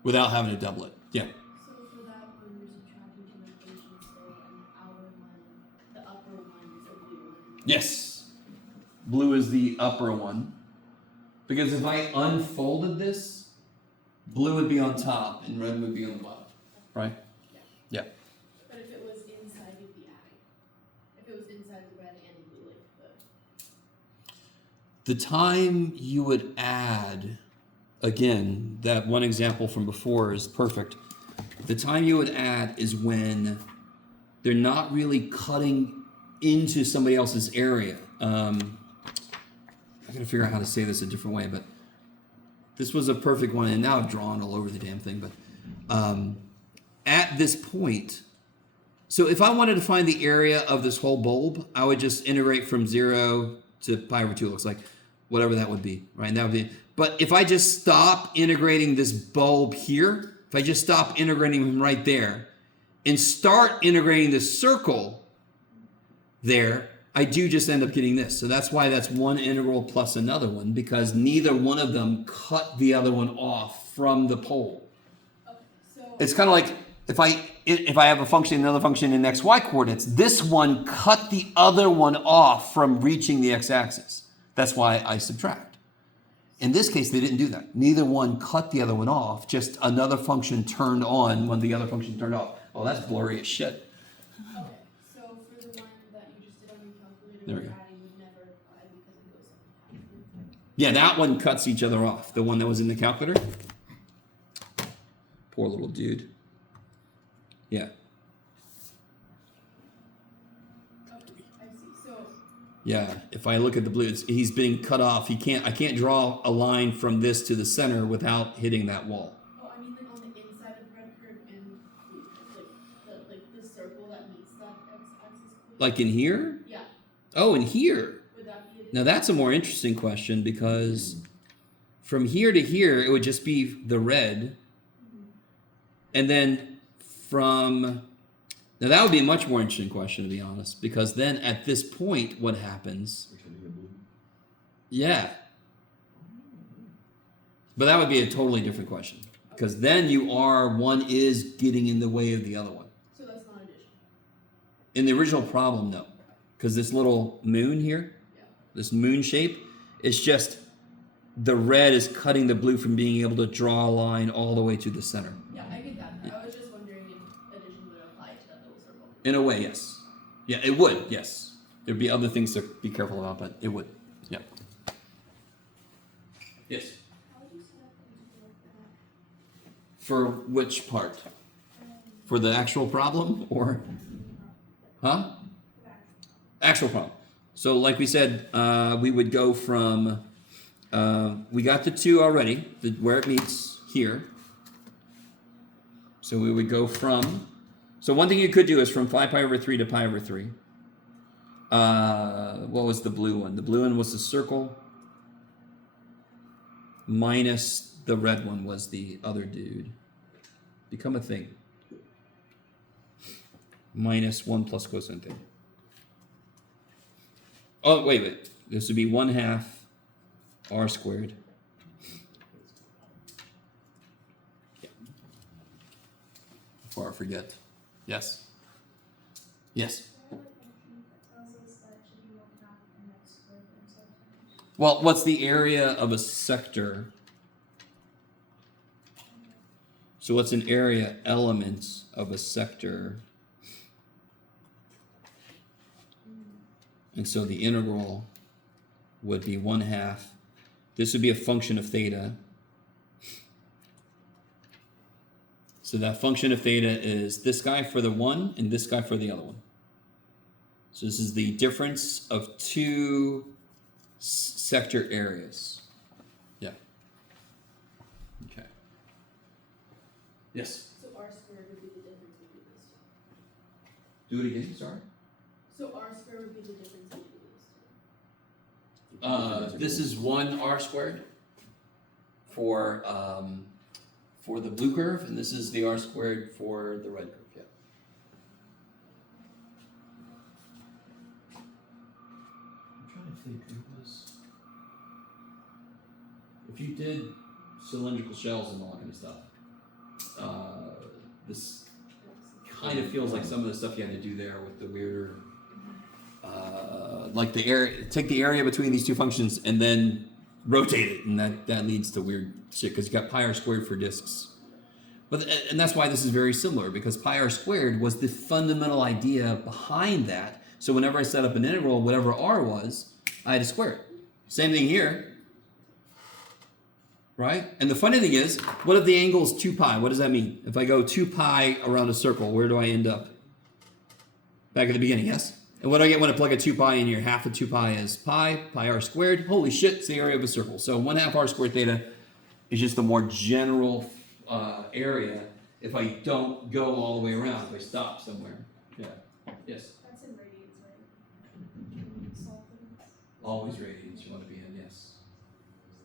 Without having to double it. Yeah. So for that, when you're subtracting two equations, say an outer one, the upper one is a blue one. Yes. Blue is the upper one. Because if I unfolded this, blue would be on top and red would be on the bottom. Right? Yeah. But if it was inside, you'd be adding. If it was inside the red and the blue, like The time you would add, again, that one example from before is perfect. The time you would add is when they're not really cutting into somebody else's area. I gotta figure out how to say this a different way, but this was a perfect one, and now I've drawn all over the damn thing, but at this point, so if I wanted to find the area of this whole bulb, I would just integrate from 0 to pi over 2, looks like, whatever that would be, right? And that would be, but if I just stop integrating this bulb here, if I just stop integrating him right there, and start integrating this circle there, I do just end up getting this. So that's why that's one integral plus another one, because neither one of them cut the other one off from the pole. okay, so It's kind of like if I have a function, another function in xy coordinates, this one cut the other one off from reaching the x-axis. That's why I subtract. In this case, they didn't do that. Neither one cut the other one off, just another function turned on when the other function turned off. Oh, that's blurry as shit. okay, so for the one that you just did on your calculator, There we where go. adding would never apply because it goes on. Yeah, that one cuts each other off. The one that was in the calculator. Poor little dude. Yeah. Okay, I see. So Yeah. If I look at the blue, he's being cut off. I can't draw a line from this to the center without hitting that wall. oh, I mean like on the inside of the red curve and blue curve, like Like in here? Yeah, Oh, in here. would that be? Now that's a more interesting question because from here to here, it would just be the red. And then from, now that would be a much more interesting question, to be honest, because then at this point, what happens? Yeah. But that would be a totally different question because then one is getting in the way of the other one. So that's not addition. In the original problem, no, because this little moon here, Yeah. this moon shape, it's just the red is cutting the blue from being able to draw a line all the way to the center. Yeah, I get that. I was just wondering if addition would apply to that little circle. In a way, yes. Yeah, it would, yes. There'd be other things to be careful about, but it would. Yeah. Yes. How would you set up an integral for that? For which part? For the actual problem or? Huh? Actual problem. So like we said, we would go from, we got the 2 already, where it meets here. So we would go from, so one thing you could do is from 5 pi over 3 to pi over 3. What was the blue one? The blue one was the circle minus the red one was the other dude. Become a thing. Minus 1 plus cosine thing. Oh, wait. This would be 1/2 r squared. Yeah. Before I forget. Yes. Yes. Well, what's the area of a sector? So what's an area element of a sector? And so the integral would be 1/2. This would be a function of theta. So that function of theta is this guy for the one and this guy for the other one. So this is the difference of 2 sector areas. Yeah. Okay. Yes. So r squared would be the difference between those two. Do it again, sorry. So r squared would be the difference between those two. This is 1 r squared for the blue curve, and this is the r squared for the red curve. Yeah. I'm trying to think who was. If you did cylindrical shells and all that kind of stuff, this kind of feels like some of the stuff you had to do there with the weirder. Like the area, take the area between these two functions and then rotate it, and that leads to weird shit because you got pi r squared for disks. And that's why this is very similar, because pi r squared was the fundamental idea behind that. So whenever I set up an integral, whatever r was, I had to square it. Same thing here, right? And the funny thing is, what if the angle is 2 pi? What does that mean? If I go 2 pi around a circle, where do I end up? Back at the beginning, yes? And what do I get when I plug a 2 pi in here? Half of 2 pi is pi r squared. Holy shit, it's the area of a circle. So 1/2 r squared theta is just the more general area if I don't go all the way around, if I stop somewhere. Yeah. Yes? That's in radians, right? Solve them. Always radians you want to be in, yes.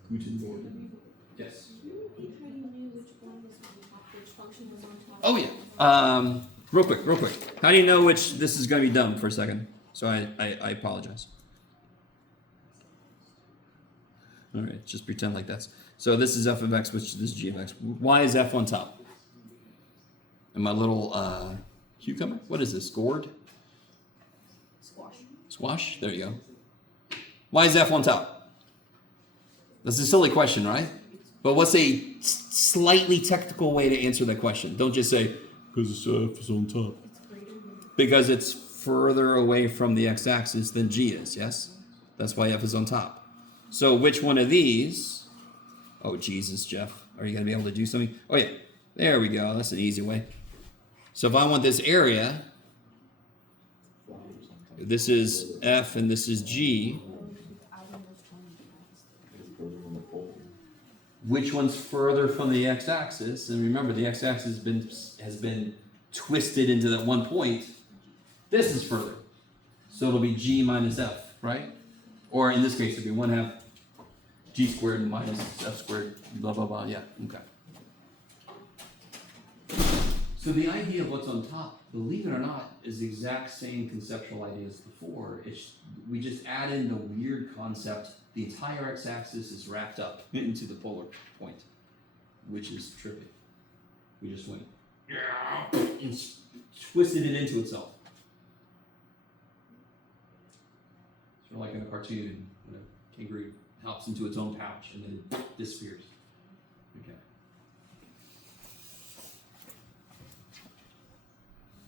Guten Morgen. Yes. How do you knew which one was on top, which function was on top? Oh yeah. Real quick. How do you know which this is going to be dumb for a second? So I apologize. All right, just pretend like that's. So this is f of x, which this is g of x. Why is f on top? And my little cucumber? What is this? Gourd? Squash? There you go. Why is f on top? That's a silly question, right? But what's a slightly technical way to answer that question? Don't just say, because f is on top. Because it's further away from the x-axis than g is, yes? That's why f is on top. So which one of these... Oh, Jesus, Jeff. Are you going to be able to do something? Oh, yeah. There we go. That's an easy way. So if I want this area, this is f and this is g. Which one's further from the x-axis? And remember, the x-axis has been twisted into that one point. This is further. So it'll be G minus F, right? Or in this case, it'd be 1/2 G squared minus F squared, blah, blah, blah, yeah, okay. So the idea of what's on top, believe it or not, is the exact same conceptual idea as before. We just add in the weird concept, the entire x-axis is wrapped up into the polar point, which is trippy. We just went, and twisted it into itself. Sort of like in a cartoon, when a kangaroo hops into its own pouch and then it disappears. Okay.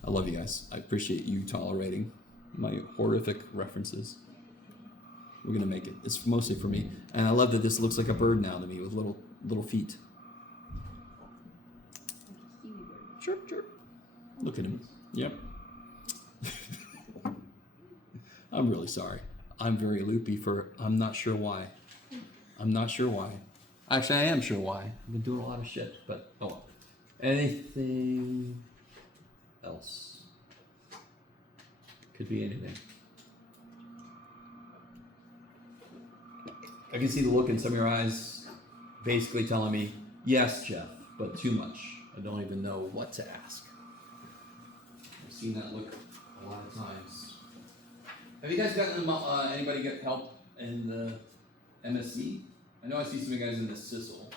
I love you guys. I appreciate you tolerating my horrific references. We're gonna make it. It's mostly for me, and I love that this looks like a bird now to me with little feet. Chirp chirp. Look at him. Yep. I'm really sorry. I'm very loopy for. I'm not sure why. I'm not sure why. Actually, I am sure why. I've been doing a lot of shit, but oh well. Anything else? Could be anything. I can see the look in some of your eyes basically telling me, yes, Jeff, but too much. I don't even know what to ask. I've seen that look a lot of times. Have you guys gotten, anybody get help in the MSc? I know I see some of you guys in the CISL.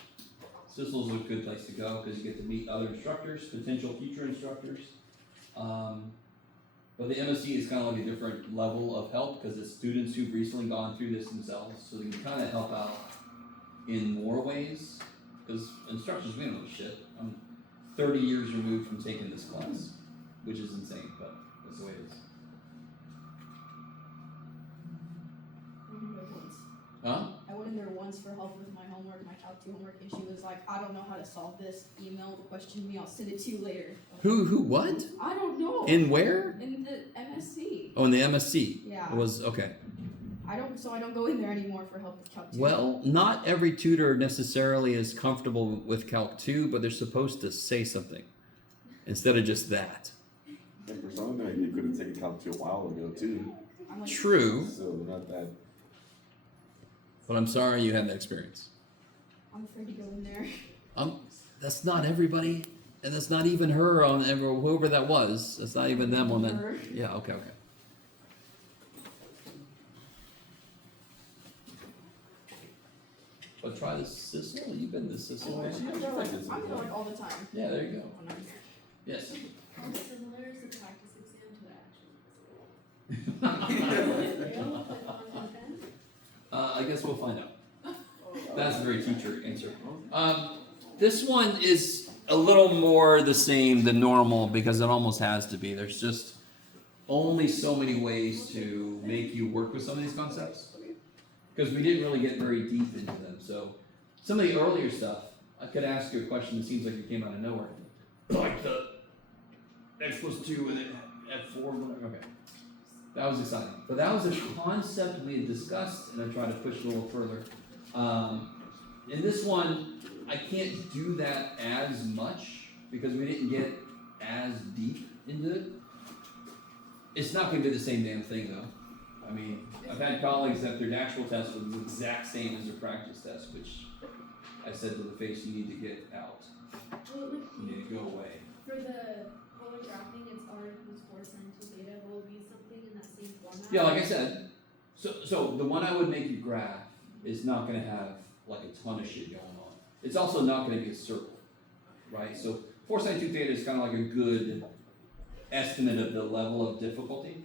CISL is a good place to go because you get to meet other instructors, potential future instructors. But the MSc is kind of like a different level of help because it's students who've recently gone through this themselves, so they can kind of help out in more ways. Because instructors, we don't know shit. I'm 30 years removed from taking this class, which is insane, but that's the way it is. Huh? I went in there once for help with my homework, my Calc 2 homework, and she was like, I don't know how to solve this. Email the question to me, I'll send it to you later. Who, what? I don't know. In where? In the MSc. Oh, in the MSc. Yeah. It was, okay. I don't go in there anymore for help with Calc 2. Well, not every tutor necessarily is comfortable with Calc 2, but they're supposed to say something instead of just that. And for some of them, you could have taken Calc 2 a while ago too. I'm like, True, So not that. but I'm sorry you had that experience. I'm afraid to go in there. That's not everybody, and that's not even her on whoever that was. That's not even them on that. Her. Yeah, okay. But try the CISL. You've been to CISL. I'm haven't you? there like all the time Yeah, there you go. when I'm here. Yes. How similar is the practice exam to the actual exam? I guess we'll find out. That's a very teacher answer. This one is a little more the same than normal because it almost has to be. There's just only so many ways to make you work with some of these concepts because we didn't really get very deep into them. So some of the earlier stuff, I could ask you a question that seems like it came out of nowhere. Like the X plus 2 and then at 4, okay. That was exciting. But that was a concept we had discussed, and I tried to push it a little further. In this one, I can't do that as much because we didn't get as deep into it. It's not going to be the same damn thing, though. I mean, I've had colleagues that their actual test was the exact same as their practice test, which I said to the face, you need to get out. Well, like, You need to go away. for the polar graphing, it's R equals 4 sine 2 theta. Will it be something in that same format? Yeah, like I said, so the one I would make you graph is not going to have like a ton of shit going on. It's also not going to be a circle, right? So 4 sine 2 theta is kind of like a good estimate of the level of difficulty.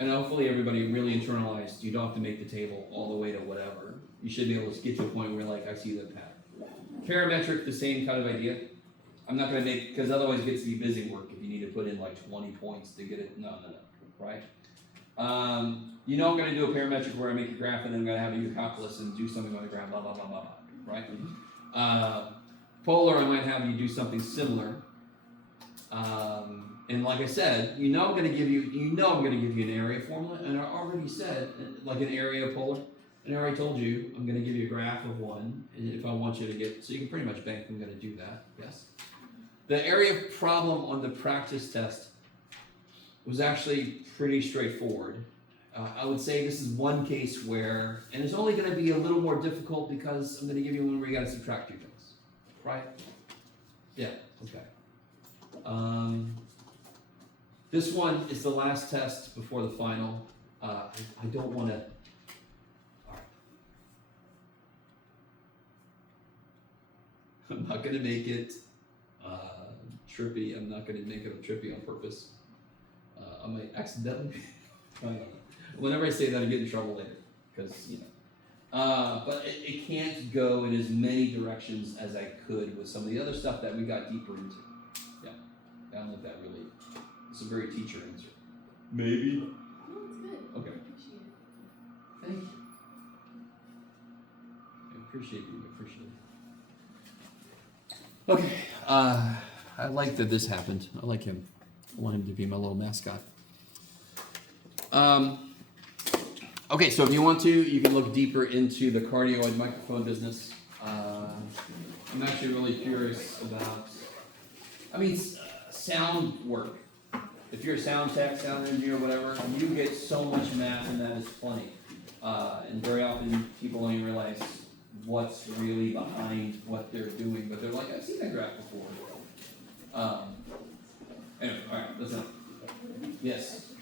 And hopefully everybody really internalized, you don't have to make the table all the way to whatever. You should be able to get to a point where like, I see the pattern. Parametric, the same kind of idea. I'm not going to make, because otherwise it gets to be busy work if you need to put in like 20 points to get it, no, right? You know I'm going to do a parametric where I make a graph and then I'm going to have you do calculus and do something on the graph, blah, blah, blah, blah, blah, right? Polar, I might have you do something similar. And like I said, I'm going to give you an area formula, and I already said, like an area of polar, and I already told you, I'm going to give you a graph of one, and if I want you to get, so you can pretty much bank I'm going to do that, yes? The area problem on the practice test was actually pretty straightforward. I would say this is one case where, and it's only going to be a little more difficult because I'm going to give you one where you got to subtract 2 things, right? Yeah, okay. This one is the last test before the final. I don't want to. All right. I'm not going to make it trippy. I'm not going to make it trippy on purpose. I might accidentally. I don't know. Whenever I say that, I get in trouble later because but it can't go in as many directions as I could with some of the other stuff that we got deeper into. Yeah, I don't know if that really. It's a very teacher answer. Maybe. No, it's good. Okay. I appreciate it. Thank you. I appreciate you. I appreciate it. Okay. I like that this happened. I like him. I want him to be my little mascot. Okay, so if you want to, you can look deeper into the cardioid microphone business. I'm actually really curious about, sound work. If you're a sound tech, sound engineer, whatever, you get so much math and that is plenty. And very often people don't even realize what's really behind what they're doing, but they're like, I've seen that graph before. Anyway, all right, listen. Yes.